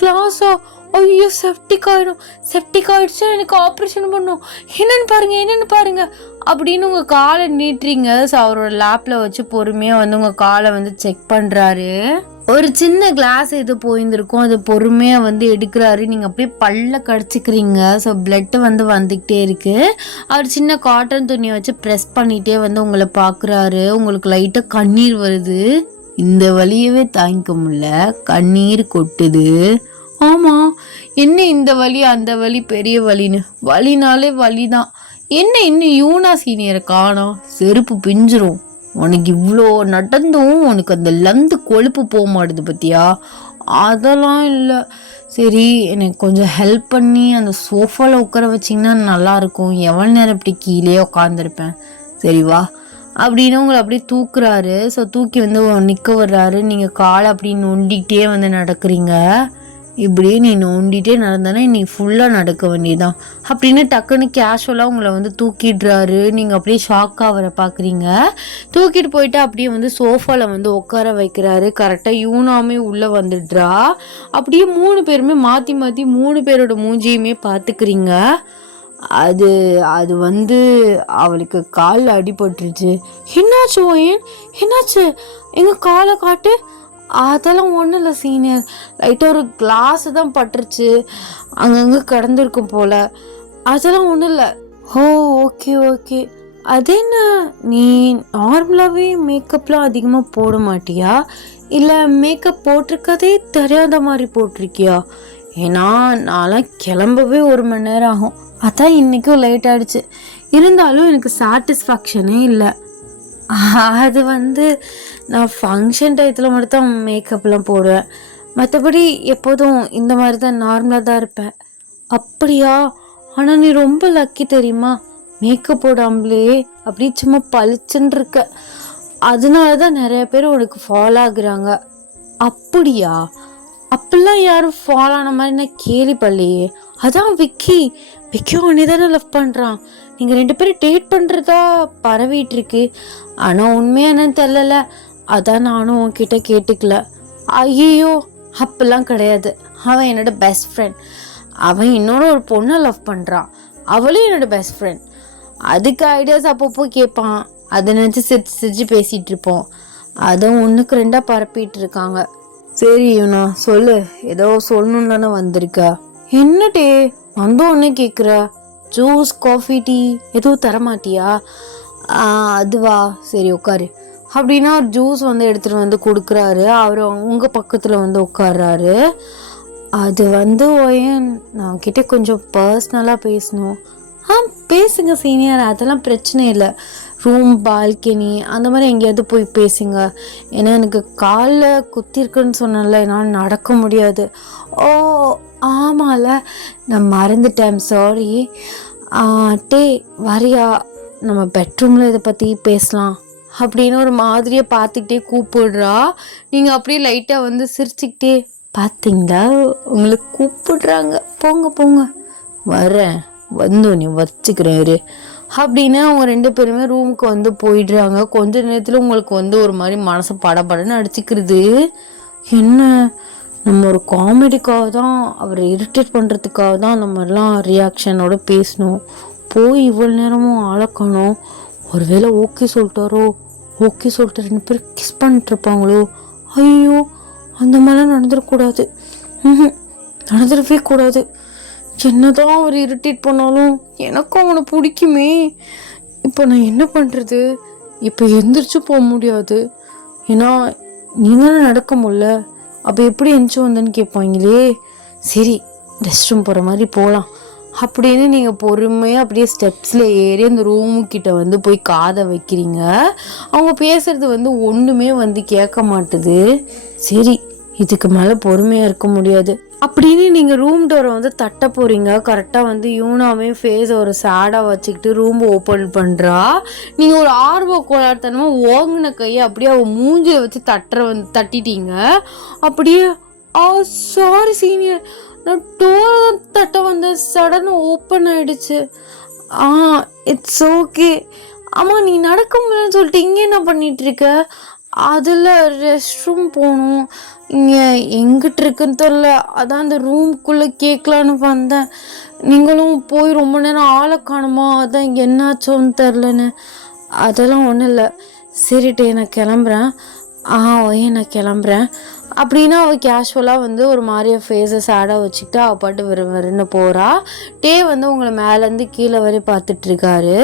கிளாஸா? ஐயோ செப்டிக் ஆயிடுச்சு, எனக்கு ஆப்ரேஷன் பண்ணும், என்னன்னு பாருங்க அப்படின்னு உங்கள் காலை நீட்டுறீங்க. ஸோ அவரோட லேப்பில் வச்சு பொறுமையாக வந்து உங்கள் காலை வந்து செக் பண்ணுறாரு. ஒரு சின்ன கிளாஸ் இது போயிருந்துருக்கும், அது பொறுமையாக வந்து எடுக்கிறாரு. நீங்கள் அப்படியே பல்ல கடிச்சிக்கிறீங்க. ஸோ பிளட்டு வந்து வந்துக்கிட்டே இருக்குது. அவர் சின்ன காட்டன் துணியை வச்சு ப்ரெஸ் பண்ணிகிட்டே வந்து உங்களை பார்க்குறாரு. உங்களுக்கு லைட்டாக கண்ணீர் வருது. இந்த வலியவே தாங்கிக்க முடியல, கண்ணீர் கொட்டுது. ஆமாம், என்ன இந்த வலி அந்த வலி பெரிய வலின்னு, வலினாலே வலி தான். என்ன இன்னும் யூனா சீனியரை காணோம், செருப்பு பிஞ்சிரும். உனக்கு இவ்வளோ நடந்தும் உனக்கு அந்த லந்து கொழுப்பு போக மாட்டுது பத்தியா? அதெல்லாம் இல்லை. சரி, எனக்கு கொஞ்சம் ஹெல்ப் பண்ணி அந்த சோஃபாவில் உட்கார வச்சிங்கன்னா நல்லாயிருக்கும். எவ்வளோ நேரம் இப்படி கீழே உட்காந்துருப்பேன். சரி வா அப்படின்னு உங்களை அப்படியே தூக்குறாரு. ஸோ தூக்கி வந்து நிற்க வர்றாரு. நீங்கள் காலை அப்படி நொண்டிகிட்டே வந்து நடக்கிறீங்க. இப்படியே நீ நோண்டிகிட்டே நடந்தானே இன்னைக்கு ஃபுல்லாக நடக்க வேண்டியதான் அப்படின்னு டக்குன்னு கேஷுவலாக உங்களை வந்து தூக்கிடுறாரு. நீங்கள் அப்படியே ஷாக்காக வர பார்க்குறீங்க. தூக்கிட்டு போயிட்டு அப்படியே வந்து சோஃபாவில் வந்து உட்கார வைக்கிறாரு. கரெக்டாக யூனாமே உள்ளே வந்துடுறா. அப்படியே 3 பேருமே மாற்றி மாற்றி 3 பேரோட மூஞ்சியுமே பார்த்துக்கிறீங்க. அது வந்து அவளுக்கு காலில் அடிபட்டுருச்சு. என்னாச்சு ஓயன், என்னாச்சு, எங்கள் காலை காட்டு. அதெல்லாம் ஒன்றும் இல்லை சீனியர், லைட்டாக ஒரு கிளாஸு தான் பட்டுருச்சு, அங்கங்கே கிடந்திருக்கும் போல், அதெல்லாம் ஒன்றும் இல்லை. ஓ ஓகே. அது என்ன, நீ நார்மலாகவே மேக்கப்லாம் அதிகமாக போட மாட்டியா, இல்லை மேக்கப் போட்டிருக்கதே தெரியாத மாதிரி போட்டிருக்கியா? ஏன்னா நான்லாம் கிளம்பவே 1 மணி நேரம் ஆகும், அதான் இன்றைக்கும் லேட் ஆகிடுச்சு. இருந்தாலும் எனக்கு சாட்டிஸ்ஃபேக்ஷனே இல்லை. அது வந்து நான் ஃபங்க்ஷன் டயத்தில் மட்டும் மேக்கப்லாம் போடுவேன், மற்றபடி எப்போதும் இந்த மாதிரி தான் நார்மலாக தான் இருப்பேன். அப்படியா? ஆனால் நீ ரொம்ப லக்கி தெரியுமா, மேக்கப் போடாமலே அப்படி சும்மா பளிச்சுன்னு இருக்க. அதனால தான் நிறைய பேர் உனக்கு ஃபாலோ ஆகுறாங்க. அப்படியா? அப்படிலாம் யாரும் ஃபாலோ ஆன மாதிரி நான் கேள்விப்படலையே. அதான் விக்கி உடனே தானே லவ் பண்ணுறான். நீங்கள் 2 பேரும் டேட் பண்ணுறதா பரவிட்டு இருக்கு. ஆனால் உண்மையானு தெரியல, அதான் நானும் உன்கிட்ட கேட்டுக்கல. ஐயோ அப்பெல்லாம் கிடையாது, அவன் என்னோட பெஸ்ட் ஃப்ரெண்ட். அவன் இன்னொரு ஒரு பொண்ணை லவ் பண்ணுறான், அவளும் என்னோட பெஸ்ட் ஃப்ரெண்ட். அதுக்கு ஐடியாஸ் அப்பப்போ கேட்பான், அதை நினச்சி சிரிச்சு பேசிகிட்டு இருப்போம். அதுவும் 1க்கு 2 பரப்பிட்டு இருக்காங்க. சரி யூனா சொல்லு, ஏதோ சொல்லணுன்னு தானே வந்திருக்க. என்னடே வந்த ஒன்று கேட்குற, ஜூஸ் காஃபி டீ எதுவும் தரமாட்டியா? அதுவா, சரி உட்காரு அப்படின்னா ஒரு ஜூஸ் வந்து எடுத்துகிட்டு வந்து கொடுக்குறாரு. அவர் உங்கள் பக்கத்தில் வந்து உட்கார்றாரு. அது வந்து ஓயன், நான் கிட்டே கொஞ்சம் பர்சனலாக பேசணும். பேசுங்க சீனியர், அதெல்லாம் பிரச்சனை இல்லை. ரூம் பால்கனி அந்த மாதிரி எங்கேயாவது போய் பேசுங்க. ஏன்னா எனக்கு காலில் குத்திருக்குன்னு சொன்னல, என்னால் நடக்க முடியாது. ஓ ஆமால, நான் மறந்துட்டேன், சாரி. டே வரியா, நம்ம பெட்ரூமில் இதை பற்றி பேசலாம் அப்படின்னு ஒரு மாதிரியை பார்த்துக்கிட்டே கூப்பிடுறா. நீங்கள் அப்படியே லைட்டாக வந்து சிரிச்சுக்கிட்டே, பார்த்தீங்களா உங்களுக்கு கூப்பிடுறாங்க, போங்க வரேன், வந்து நீ வச்சுக்கிறேன் இரு அப்படின்னு அவங்க 2 பேருமே ரூமுக்கு வந்து போயிடுறாங்க. கொஞ்ச நேரத்தில் உங்களுக்கு வந்து ஒரு மாதிரி மனசை படபடன்னு அடிச்சுக்கிறது. என்ன, நம்ம ஒரு காமெடிக்காக தான், அவரை இரிட்டேட் பண்ணுறதுக்காக தான் அந்த மாதிரிலாம் ரியாக்ஷனோட பேசணும், போய் இவ்வளோ நேரமும் ஆளக்கணும். ஒருவேளை ஓகே சொல்லிட்டாரோ, ஓகே சொல்லிட்டு 2 பேர் கிஸ் பண்ணிட்டுருப்பாங்களோ. ஐயோ அந்த மாதிரிலாம் நடந்துடக்கூடாது, நடந்துடவே கூடாது. என்னதான் அவர் இரிட்டேட் பண்ணாலும் எனக்கும் அவனை பிடிக்குமே. இப்போ நான் என்ன பண்ணுறது? இப்போ எந்திரிச்சு போக முடியாது, ஏன்னா நீங்களும் நடக்க முடியல. அப்போ எப்படி எந்திரிச்சு வந்தேன்னு கேட்பாங்களே. சரி ரெஸ்ட் ரூம் போகிற மாதிரி போகலாம் அப்படின்னு நீங்கள் பொறுமையாக அப்படியே ஸ்டெப்ஸில் ஏறி அந்த ரூமுக்கிட்ட வந்து போய் காதை வைக்கிறீங்க. அவங்க பேசுகிறது வந்து ஒன்றுமே வந்து கேட்க மாட்டுது. சரி இதுக்கு மேலே பொறுமையாக இருக்க முடியாது அப்படின்னு நீங்கள் ரூம் டோரை வந்து தட்ட போகிறீங்க. கரெக்டாக வந்து யூனாவே ஃபேஸ் ஒரு சேடாக வச்சுக்கிட்டு ரூம் ஓப்பன் பண்ணுறா. நீங்கள் ஒரு ஆர்வ கோளாறுத்தனமாக ஓங்கின கையை அப்படியே அவள் மூஞ்சியை வச்சு தட்டிட்டீங்க. அப்படியே சாரி சீனியர், நான் டோர் தட்ட வந்து சடன் ஓப்பன் ஆகிடுச்சு. It's okay. ஆமாம் நீ நடக்க முடியலன்னு சொல்லிட்டு இங்கே என்ன பண்ணிகிட்ருக்க? அதில் ரெஸ்ட் ரூம் போகணும். இங்கே எங்கிட்ட இருக்குன்னு தெரில, அதான் அந்த ரூம்குள்ளே கேட்கலான்னு வந்தேன். நீங்களும் போய் ரொம்ப நேரம் ஆளை காணுமா, அதான் என்னாச்சோன்னு தெரிலன்னு. அதெல்லாம் ஒன்றும் இல்லை. சரிட்டே நான் கிளம்புறேன். நான் கிளம்புறேன் அப்படின்னா அவள் கேஷுவலாக வந்து ஒரு மாதிரியா ஃபேஸை சேடாக வச்சுக்கிட்டு அவள் பாட்டு வெறுன்னு போகிறா. வந்து உங்களை மேலேருந்து கீழே வரை பார்த்துட்ருக்காரு.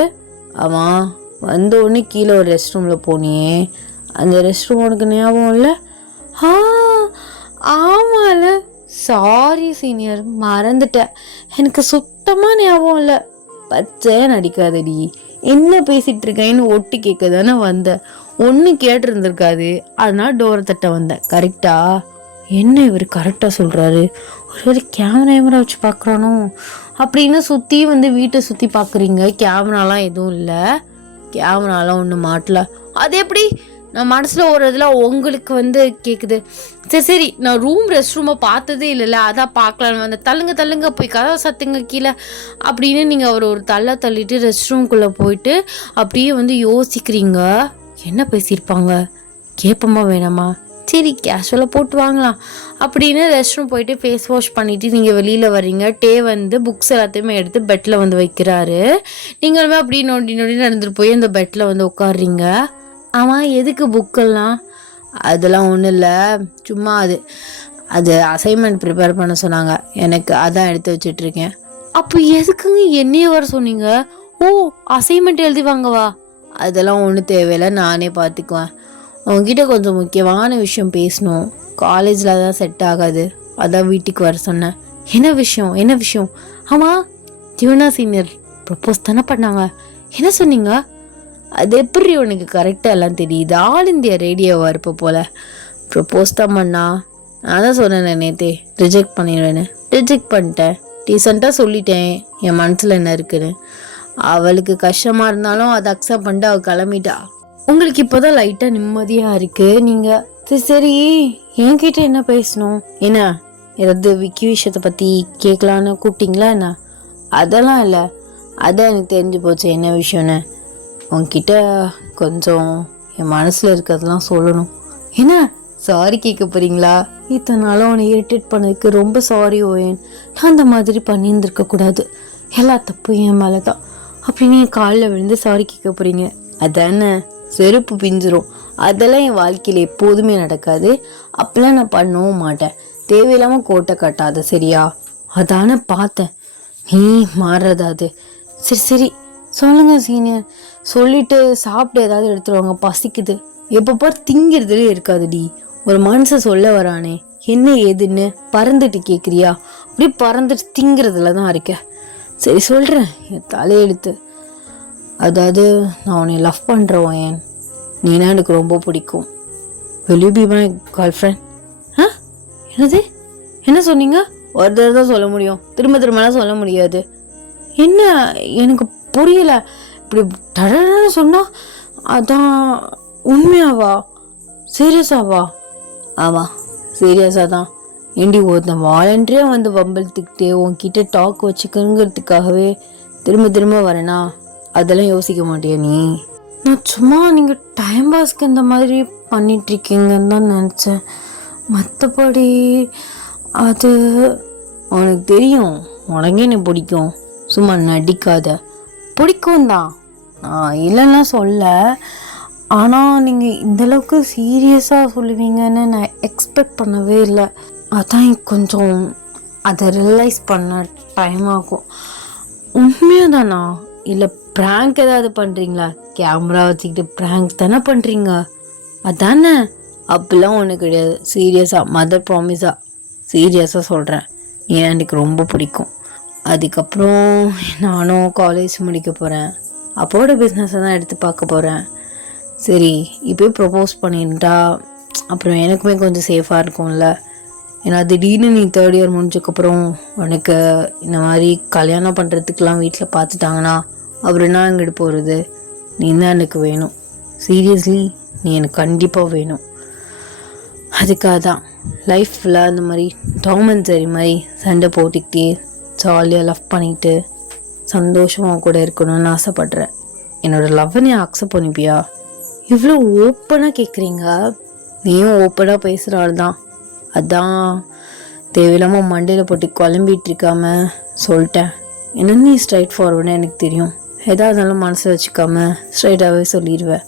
ஆமாம், வந்த உடனே கீழே ஒரு ரெஸ்ட் ரூமில் போனியே, அந்த ரெஸ்ட் ரூம் உனக்கு ஞாபகம் இல்லை? ஆமாம்ல, சாரி சீனியர், மறந்துட்டேன். எனக்கு சுத்தமாக ஞாபகம் இல்லை. பச்சையா நடிக்காதடி, என்ன பேசிகிட்டு இருக்கேன்னு ஒட்டு கேட்க தானே வந்தேன். ஒன்று கேட்டிருந்துருக்காது, அதனால் டோரை தட்ட வந்தேன். கரெக்டா? என்ன இவர் கரெக்டாக சொல்கிறாரு? ஒரு கேமரா வச்சு பார்க்குறானோ அப்படின்னு சுற்றி வந்து வீட்டை சுற்றி பார்க்குறீங்க. கேமராலாம் எதுவும் இல்லை, கேமராலாம் ஒன்றும் மாட்டல. அது எப்படி? நான் மனசில் ஒரு இதில் உங்களுக்கு வந்து கேட்குது. சரி, நான் ரெஸ்ட் ரூமை பார்த்ததே இல்லைல்ல, அதான் பார்க்கலான்னு வந்தேன். தள்ளுங்க போய் கதவை சத்துங்க கீழே அப்படின்னு நீங்கள் அவர் ஒரு தள்ளிட்டு ரெஸ்ட் ரூம்குள்ளே போயிட்டு அப்படியே வந்து யோசிக்கிறீங்க. என்ன பேசியிருப்பாங்க, கேட்போமா வேணாமா? சரி கேஷுவலாக போட்டு வாங்கலாம் அப்படின்னு ரெஸ்ட் ரூம் போயிட்டு ஃபேஸ் வாஷ் பண்ணிவிட்டு நீங்கள் வெளியில் வர்றீங்க. வந்து புக்ஸ் எல்லாத்தையுமே எடுத்து பெட்டில் வந்து வைக்கிறாரு. நீங்களுமே அப்படியே நோண்டி நடந்துட்டு போய் அந்த பெட்டில் வந்து உட்காடுறீங்க. ஆமாம், எதுக்கு புக்கெல்லாம்? அதெல்லாம் ஒன்றும் இல்லை, சும்மா அது அசைன்மெண்ட் ப்ரிப்பேர் பண்ண சொன்னாங்க எனக்கு, அதான் எடுத்து வச்சிட்ருக்கேன். அப்போ எதுக்குங்க என்னையே வர சொன்னீங்க? அசைன்மெண்ட் எழுதி வாங்கவா? அதெல்லாம் ஒன்றும் தேவையில்லை, நானே பார்த்துக்குவேன். உங்ககிட்ட கொஞ்சம் முக்கியமான விஷயம் பேசணும். காலேஜில் தான் செட் ஆகாது, அதான் வீட்டுக்கு வர சொன்னேன். என்ன விஷயம்? ஆமாம், தியோனா சீனியர் ப்ரப்போஸ் தானே பண்ணாங்க, என்ன சொன்னீங்க? அது எப்படி உனக்கு கரெக்டாக எல்லாம் தெரியுது? ஆல் இந்தியா ரேடியோவாக இருப்ப போல். ப்ரப்போஸ் தான் பண்ணா, நான் தான் சொன்னேன் நேற்றே ரிஜெக்ட் பண்ணிடுவேன்னு. ரிஜெக்ட் பண்ணிட்டேன், டீசெண்டாக சொல்லிட்டேன் என் மனசில் என்ன இருக்குன்னு. அவளுக்கு கஷ்டமாக இருந்தாலும் அதை அக்செப்ட் பண்ணிட்டு அவள் கிளம்பிட்டா. உங்களுக்கு இப்போதான் லைட்டாக நிம்மதியாக இருக்குது. நீங்கள் சரி என்கிட்ட என்ன பேசணும்? என்ன ஏதாவது விக்கி விஷயத்தை பற்றி கேட்கலான்னு கூப்பிட்டீங்களா என்ன? அதெல்லாம் இல்லை, அதான் எனக்கு தெரிஞ்சு போச்சு என்ன விஷயம்னு. உங்ககிட்ட கொஞ்சம் என் மனசில் இருக்கிறதெல்லாம் சொல்லணும். என்ன சாரி கேட்க போகிறீங்களா? இத்தனை நாளும் உன்னை இரிட்டேட் பண்ணதுக்கு ரொம்ப சாரி ஓயன். நான் அந்த மாதிரி பண்ணியிருந்துருக்கக்கூடாது, எல்லா தப்பும் என் மேலே தான். அப்படி நீங்கள் காலில் விழுந்து சாரி கேட்க போகிறீங்க, அதானே? செருப்பு பிஞ்சிரும். அதெல்லாம் என் வாழ்க்கையில் எப்போதுமே நடக்காது, அப்பெல்லாம் நான் பண்ணவும் மாட்டேன். தேவையில்லாமல் கோட்டை கட்டாத, சரியா? அதானே பார்த்தேன் நீ மாறுறதா. அது சரி சொல்லுங்க சீனியர். சொல்லிட்டு சாப்பிட்டு ஏதாவது எடுத்துருவாங்க, பசிக்குது. எப்போ பார் திங்கிறதுலே இருக்காதுடி. ஒரு மனுஷன் சொல்ல வரானே என்ன ஏதுன்னு பறந்துட்டு கேட்குறியா? அப்படியே பறந்துட்டு திங்கிறதுல தான் இருக்க. சரி சொல்கிறேன், என் தலையெழுத்து. அதாவது நான் உன்னை லவ் பண்ணுறவன் ஏன், நீனா எனக்கு ரொம்ப பிடிக்கும். will you be my girlfriend? என்னது, என்ன சொன்னீங்க? ஒரு தடவை தான் சொல்ல முடியும், திரும்பலாம் சொல்ல முடியாது. என்ன எனக்கு புரியல. இப்படி டடன்னு சொன்னா அதான் உண்மையாவா? சீரியஸாவா? ஆமாம், சீரியஸாக தான். ஏண்டி ஒருத்தன் வாலண்டரியாக வந்து வம்பழுத்துக்கிட்டே உன்கிட்ட டாக் வச்சுக்கங்கிறதுக்காகவே திரும்ப வரேனா? அதெல்லாம் யோசிக்க மாட்டியா நீ? நான் சும்மா நீங்கள் டைம் பாஸ்க்கு இந்த மாதிரி பண்ணிகிட்ருக்கீங்கன்னு தான் நினச்சேன். மற்றபடி அது உனக்கு தெரியும், உனக்கே என்னை பிடிக்கும். சும்மா நடிக்காத. பிடிக்கும் தான், இல்லைன்னா சொல்ல. ஆனால் நீங்கள் இந்தளவுக்கு சீரியஸாக சொல்லுவீங்கன்னு நான் எக்ஸ்பெக்ட் பண்ணவே இல்லை. அதான் கொஞ்சம் அதை ரியலைஸ் பண்ண டைம் ஆகும். உண்மையாக தானா? இல்லை ப்ராங்க் ஏதாவது பண்ணுறீங்களா? கேமரா வச்சுக்கிட்டு ப்ராங்க் தானே பண்ணுறீங்க, அதானே? அப்படிலாம் ஒன்று கிடையாது, சீரியஸாக, மதர் ப்ராமிஸாக சீரியஸாக சொல்கிறேன். ஏன்னா எனக்கு ரொம்ப பிடிக்கும். அதுக்கப்புறம் நானும் காலேஜ் முடிக்க போகிறேன், அப்போட பிஸ்னஸை தான் எடுத்து பார்க்க போகிறேன். சரி இப்போயே ப்ரப்போஸ் பண்ணிட்டா அப்புறம் எனக்குமே கொஞ்சம் சேஃபாக இருக்கும்ல. ஏன்னா திடீர்னு நீ 3rd இயர் முடிஞ்சக்கப்புறம் உனக்கு இந்த மாதிரி கல்யாணம் பண்ணுறதுக்கெலாம் வீட்டில் பார்த்துட்டாங்கன்னா அப்புறம் நான் எங்கிட்டு போகிறது? நீ தான் எனக்கு வேணும், சீரியஸ்லி நீ எனக்கு கண்டிப்பாக வேணும். அதுக்காக தான் லைஃப் ஃபுல்லாக இந்த மாதிரி டாம் அண்ட் ஜெர்ரி மாதிரி சண்டை போட்டுக்கிட்டே ஜாலியாக லவ் பண்ணிக்கிட்டு சந்தோஷமாக கூட இருக்கணும்னு ஆசைப்பட்றேன். என்னோடய லவ்வை நீ அக்செப்ட் பண்ணிப்பியா? இவ்வளோ ஓப்பனாக கேட்குறீங்க. நீயும் ஓப்பனாக பேசுகிற ஆள் தான். அதான் தேவையில்லாமல் மண்டையில் போட்டு குழம்பிட்டு இருக்காம சொல்லிட்டேன். என்ன நீ ஸ்ட்ரைட் ஃபார்வர்டுன்னு எனக்கு தெரியும். எதாக இருந்தாலும் மனசில் வச்சுக்காம ஸ்ட்ரைட்டாகவே சொல்லிடுவேன்.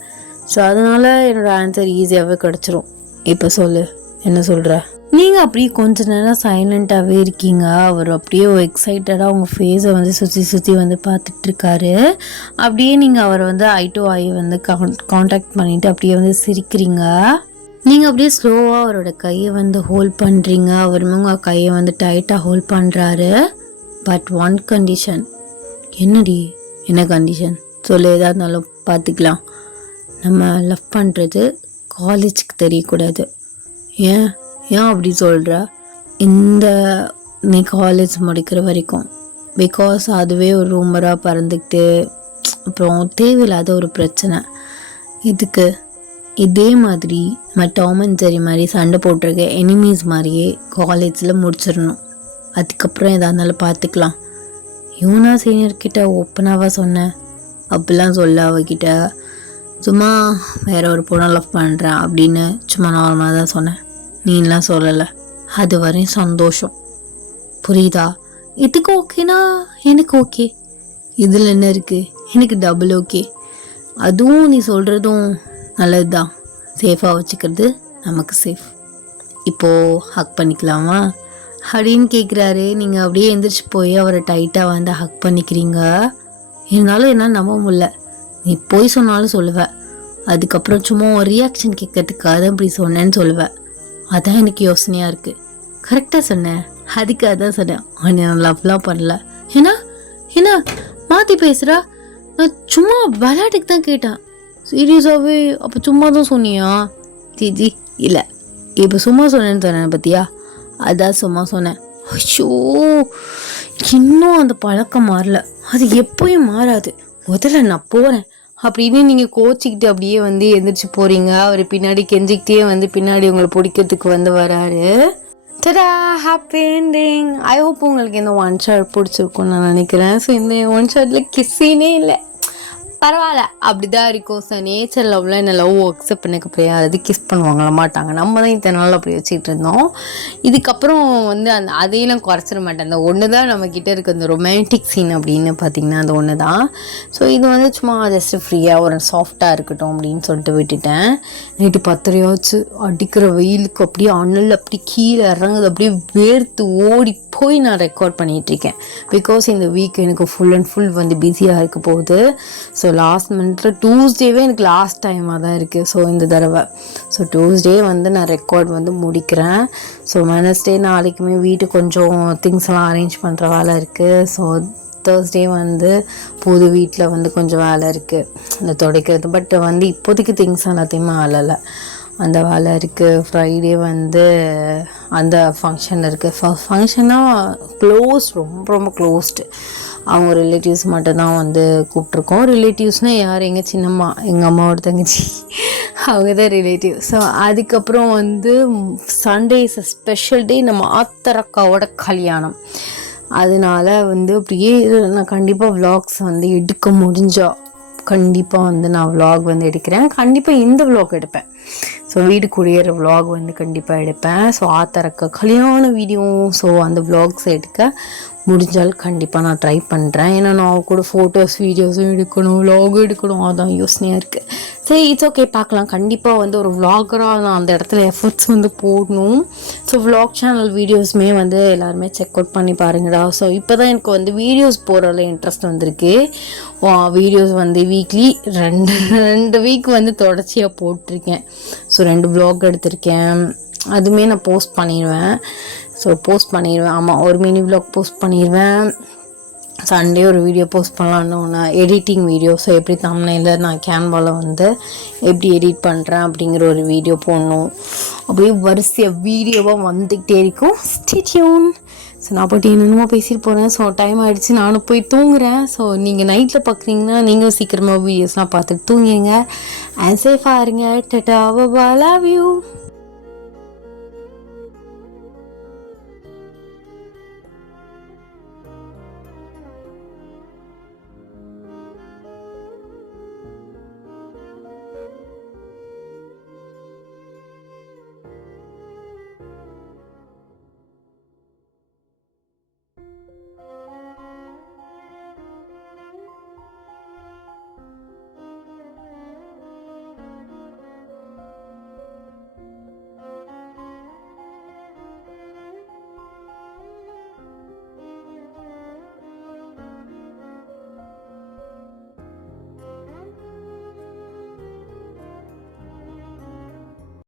ஸோ அதனால் என்னோடய ஆன்சர் ஈஸியாகவே கிடச்சிரும். இப்போ சொல்லு, என்ன சொல்கிற? நீங்கள் அப்படியே கொஞ்ச நேரம் சைலண்ட்டாகவே இருக்கீங்க. அவர் அப்படியே எக்ஸைட்டடாக அவங்க ஃபேஸை வந்து சுற்றி சுற்றி வந்து பார்த்துட்ருக்காரு. அப்படியே நீங்கள் அவரை வந்து ஐ டு ஐ வந்து காண்டாக்ட் பண்ணிவிட்டு அப்படியே வந்து சிரிக்கிறீங்க. நீங்கள் அப்படியே ஸ்லோவாக அவரோட கையை வந்து ஹோல்ட் பண்ணுறீங்க. அவருமே உங்கள் கையை வந்து டைட்டாக ஹோல்ட் பண்ணுறாரு. But one condition. என்னடி? என்ன கண்டிஷன் சொல்லு, எதாக இருந்தாலும் பார்த்துக்கலாம். நம்ம லவ் பண்ணுறது காலேஜுக்கு தெரியக்கூடாது. ஏன் ஏன் அப்படி சொல்கிற? இந்த நீ காலேஜ் முடிக்கிற வரைக்கும். பிகாஸ் அதுவே ஒரு ரூமராக பறந்துக்கிட்டு அப்புறம் தேவையில்லாத ஒரு பிரச்சனை. இதுக்கு இதே மாதிரி நம்ம டாம் அண்ட் ஜெரி மாதிரி சண்டை போட்டிருக்க எனிமீஸ் மாதிரியே காலேஜில் முடிச்சிடணும். அதுக்கப்புறம் எதாக இருந்தாலும் பார்த்துக்கலாம். இவனா சீனியர்கிட்ட ஓப்பனாக சொன்னேன். அப்படிலாம் சொல்ல அவகிட்ட சும்மா வேற ஒரு பொண்ணை லவ் பண்ணுறேன் அப்படின்னு சும்மா நார்மலாக தான் சொன்னேன். நீலாம் சொல்லலை. அது வரையும் சந்தோஷம், புரியுதா? இதுக்கு ஓகேனா எனக்கு ஓகே. இதில் என்ன இருக்குது? எனக்கு டபுள் ஓகே. அதுவும் நீ சொல்கிறதும் நல்லது தான். சேஃபாக வச்சுக்கிறது நமக்கு சேஃப். இப்போது ஹக் பண்ணிக்கலாமா அப்படின்னு கேட்குறாரு. நீங்கள் அப்படியே எந்திரிச்சு போய் அவரை டைட்டாக வந்து ஹக் பண்ணிக்கிறீங்க. இருந்தாலும் என்ன நம்ப முடியல. நீ போய் சொன்னாலும் சொல்லுவேன். அதுக்கப்புறம் சும்மா ஒரு ரியாக்ஷன் கேட்கறதுக்காக இப்படி சொன்னேன்னு சொல்லுவேன். அதான் எனக்கு யோசனையாக இருக்குது. கரெக்டாக சொன்னேன். அதுக்காக தான் சொன்னேன். நான் லவ்லாம் பண்ணல. ஏன்னா என்ன மாற்றி பேசுகிறா? நான் சும்மா விளையாட்டுக்கு தான் கேட்டேன். சீரியஸாகவே அப்போ சும்மா தான் சொன்னியா? ஜி இல்லை, இப்போ சும்மா சொன்னேன்னு சொன்னேன் பார்த்தியா? அதான் சும்மா சொன்னேன். ஐயோ, இன்னும் அந்த பழக்கம் மாறல. அது எப்போயும் மாறாது. முதல்ல நான் போகிறேன் அப்படின்னு நீங்கள் கோச்சிக்கிட்டு அப்படியே வந்து எந்திரிச்சு போகிறீங்க. அவர் பின்னாடி கெஞ்சிக்கிட்டே வந்து பின்னாடி உங்களை பிடிக்கிறதுக்கு வந்து வராரு. டடா, ஹாப்பி எண்டிங். ஐ ஹோப் உங்களுக்கு இந்த ஒன் ஷாட் பிடிச்சிருக்குன்னு நான் நினைக்கிறேன். ஸோ இந்த ஒன் ஷாட்டில் கிஸ்ஸினே இல்லை, பரவாயில்ல, அப்படி தான் இருக்கும். ஸோ நேச்சர் லவ்வில் என்ன லவ் அக்செப்ட் பண்ணக்கு போய் அது கிஸ் பண்ணுவாங்கள மாட்டாங்க. நம்ம தான் இத்தனை நாள் அப்படி வச்சுக்கிட்டு இருந்தோம். இதுக்கப்புறம் வந்து அதையெல்லாம் குறைச்சிட மாட்டேன். அந்த ஒன்று தான் நம்மக்கிட்ட இருக்க அந்த ரொமான்டிக் சீன் அப்படின்னு பார்த்திங்கன்னா அந்த ஒன்று தான். ஸோ இது வந்து சும்மா ஜஸ்ட்டு ஃப்ரீயாக ஒரு சாஃப்டாக இருக்கட்டும் அப்படின்னு சொல்லிட்டு விட்டுட்டேன். நைட்டு 10:30 அடிக்கிற வெயிலுக்கு அப்படியே அனல் அப்படி கீழே இறங்குது. அப்படியே வேர்த்து ஓடி போய் நான் ரெக்கார்ட் பண்ணிகிட்ருக்கேன். பிகாஸ் இந்த வீக் எனக்கு ஃபுல் அண்ட் ஃபுல் வந்து பிஸியாக இருக்க போகுது. ஸோ லாஸ்ட் மந்த்தில் டியூஸ்டேவே எனக்கு லாஸ்ட் டைமாக தான் இருக்குது. ஸோ இந்த தடவை ஸோ டியூஸ்டே வந்து நான் ரெக்கார்ட் வந்து முடிக்கிறேன். ஸோ வெனஸ்டே நாளைக்குமே வீட்டுக்கு கொஞ்சம் திங்ஸ் எல்லாம் அரேஞ்ச் பண்ணுற வேலை இருக்குது. ஸோ தேர்ஸ்டே வந்து புது வீட்டில் வந்து கொஞ்சம் வேலை இருக்குது, இந்த துடைக்கிறது. பட் வந்து இப்போதைக்கு திங்ஸ் எல்லாத்தையுமே ஆளலை, அந்த வேலை இருக்குது. ஃப்ரைடே வந்து அந்த ஃபங்க்ஷன் இருக்குது. ஃபங்க்ஷனாக க்ளோஸ்ட், ரொம்ப ரொம்ப க்ளோஸ்டு. அவங்க ரிலேட்டிவ்ஸ் மட்டும்தான் வந்து கூப்பிட்ருக்கோம். ரிலேட்டிவ்ஸ்னால் யார்? எங்கள் சின்னம்மா, எங்கள் அம்மாவோட தங்கச்சி, அவங்க தான் ரிலேட்டிவ். ஸோ அதுக்கப்புறம் வந்து Sunday is a special day, நம்ம ஆத்தரக்காவோட கல்யாணம். அதனால வந்து அப்படியே நான் கண்டிப்பாக விலாக்ஸ் வந்து எடுக்க முடிஞ்சா கண்டிப்பாக வந்து நான் விலாக் வந்து எடுக்கிறேன். கண்டிப்பாக இந்த விலாக் எடுப்பேன். ஸோ வீடு குடியேற விலாக் வந்து கண்டிப்பாக எடுப்பேன். ஸோ ஆத்தரக்க கல்யாண வீடியோ, ஸோ அந்த விலாக்ஸ் எடுக்க முடிஞ்சால் கண்டிப்பாக நான் ட்ரை பண்ணுறேன். ஏன்னா நான் கூட ஃபோட்டோஸ் வீடியோஸும் எடுக்கணும், விலாகும் எடுக்கணும், அதான் யோசனையாக இருக்குது. சரி, இட்ஸ் ஓகே, பார்க்கலாம். கண்டிப்பாக வந்து ஒரு விலாகராக நான் அந்த இடத்துல எஃபர்ட்ஸ் வந்து போடணும். ஸோ விலாக் சேனல் வீடியோஸுமே வந்து எல்லாருமே செக் அவுட் பண்ணி பாருங்கடா. ஸோ இப்போ தான் எனக்கு வந்து வீடியோஸ் போடுறதுல இன்ட்ரெஸ்ட் வந்திருக்கு. வீடியோஸ் வந்து வீக்லி ரெண்டு வீக் வந்து தொடர்ச்சியாக போட்டிருக்கேன். ஸோ 2 விலாக் எடுத்திருக்கேன். அதுவுமே நான் போஸ்ட் பண்ணிடுவேன். ஆமாம், ஒரு மினி விலாக் போஸ்ட் பண்ணிடுவேன். சண்டே ஒரு வீடியோ போஸ்ட் பண்ணலான்னு ஒன்று, எடிட்டிங் வீடியோ. ஸோ எப்படி தம்ப்நெயிலில் நான் கேன்வாவில் வந்து எப்படி எடிட் பண்ணுறேன் அப்படிங்கிற ஒரு வீடியோ போடணும். அப்படியே வரிசையாக வீடியோவாக வந்துக்கிட்டே இருக்கும். Stay tune. ஸோ நான் போய்ட்டு என்னென்னமோ பேசிட்டு போகிறேன். ஸோ டைம் ஆகிடுச்சு, நானும் போய் தூங்குறேன். ஸோ நீங்கள் நைட்டில் பார்க்குறீங்கன்னா நீங்கள் சீக்கிரமாக வீடியோஸ்லாம் பார்த்துட்டு தூங்கிடுங்க. அண்ட் சேஃபாக இருங்க. Tata, bye, love you.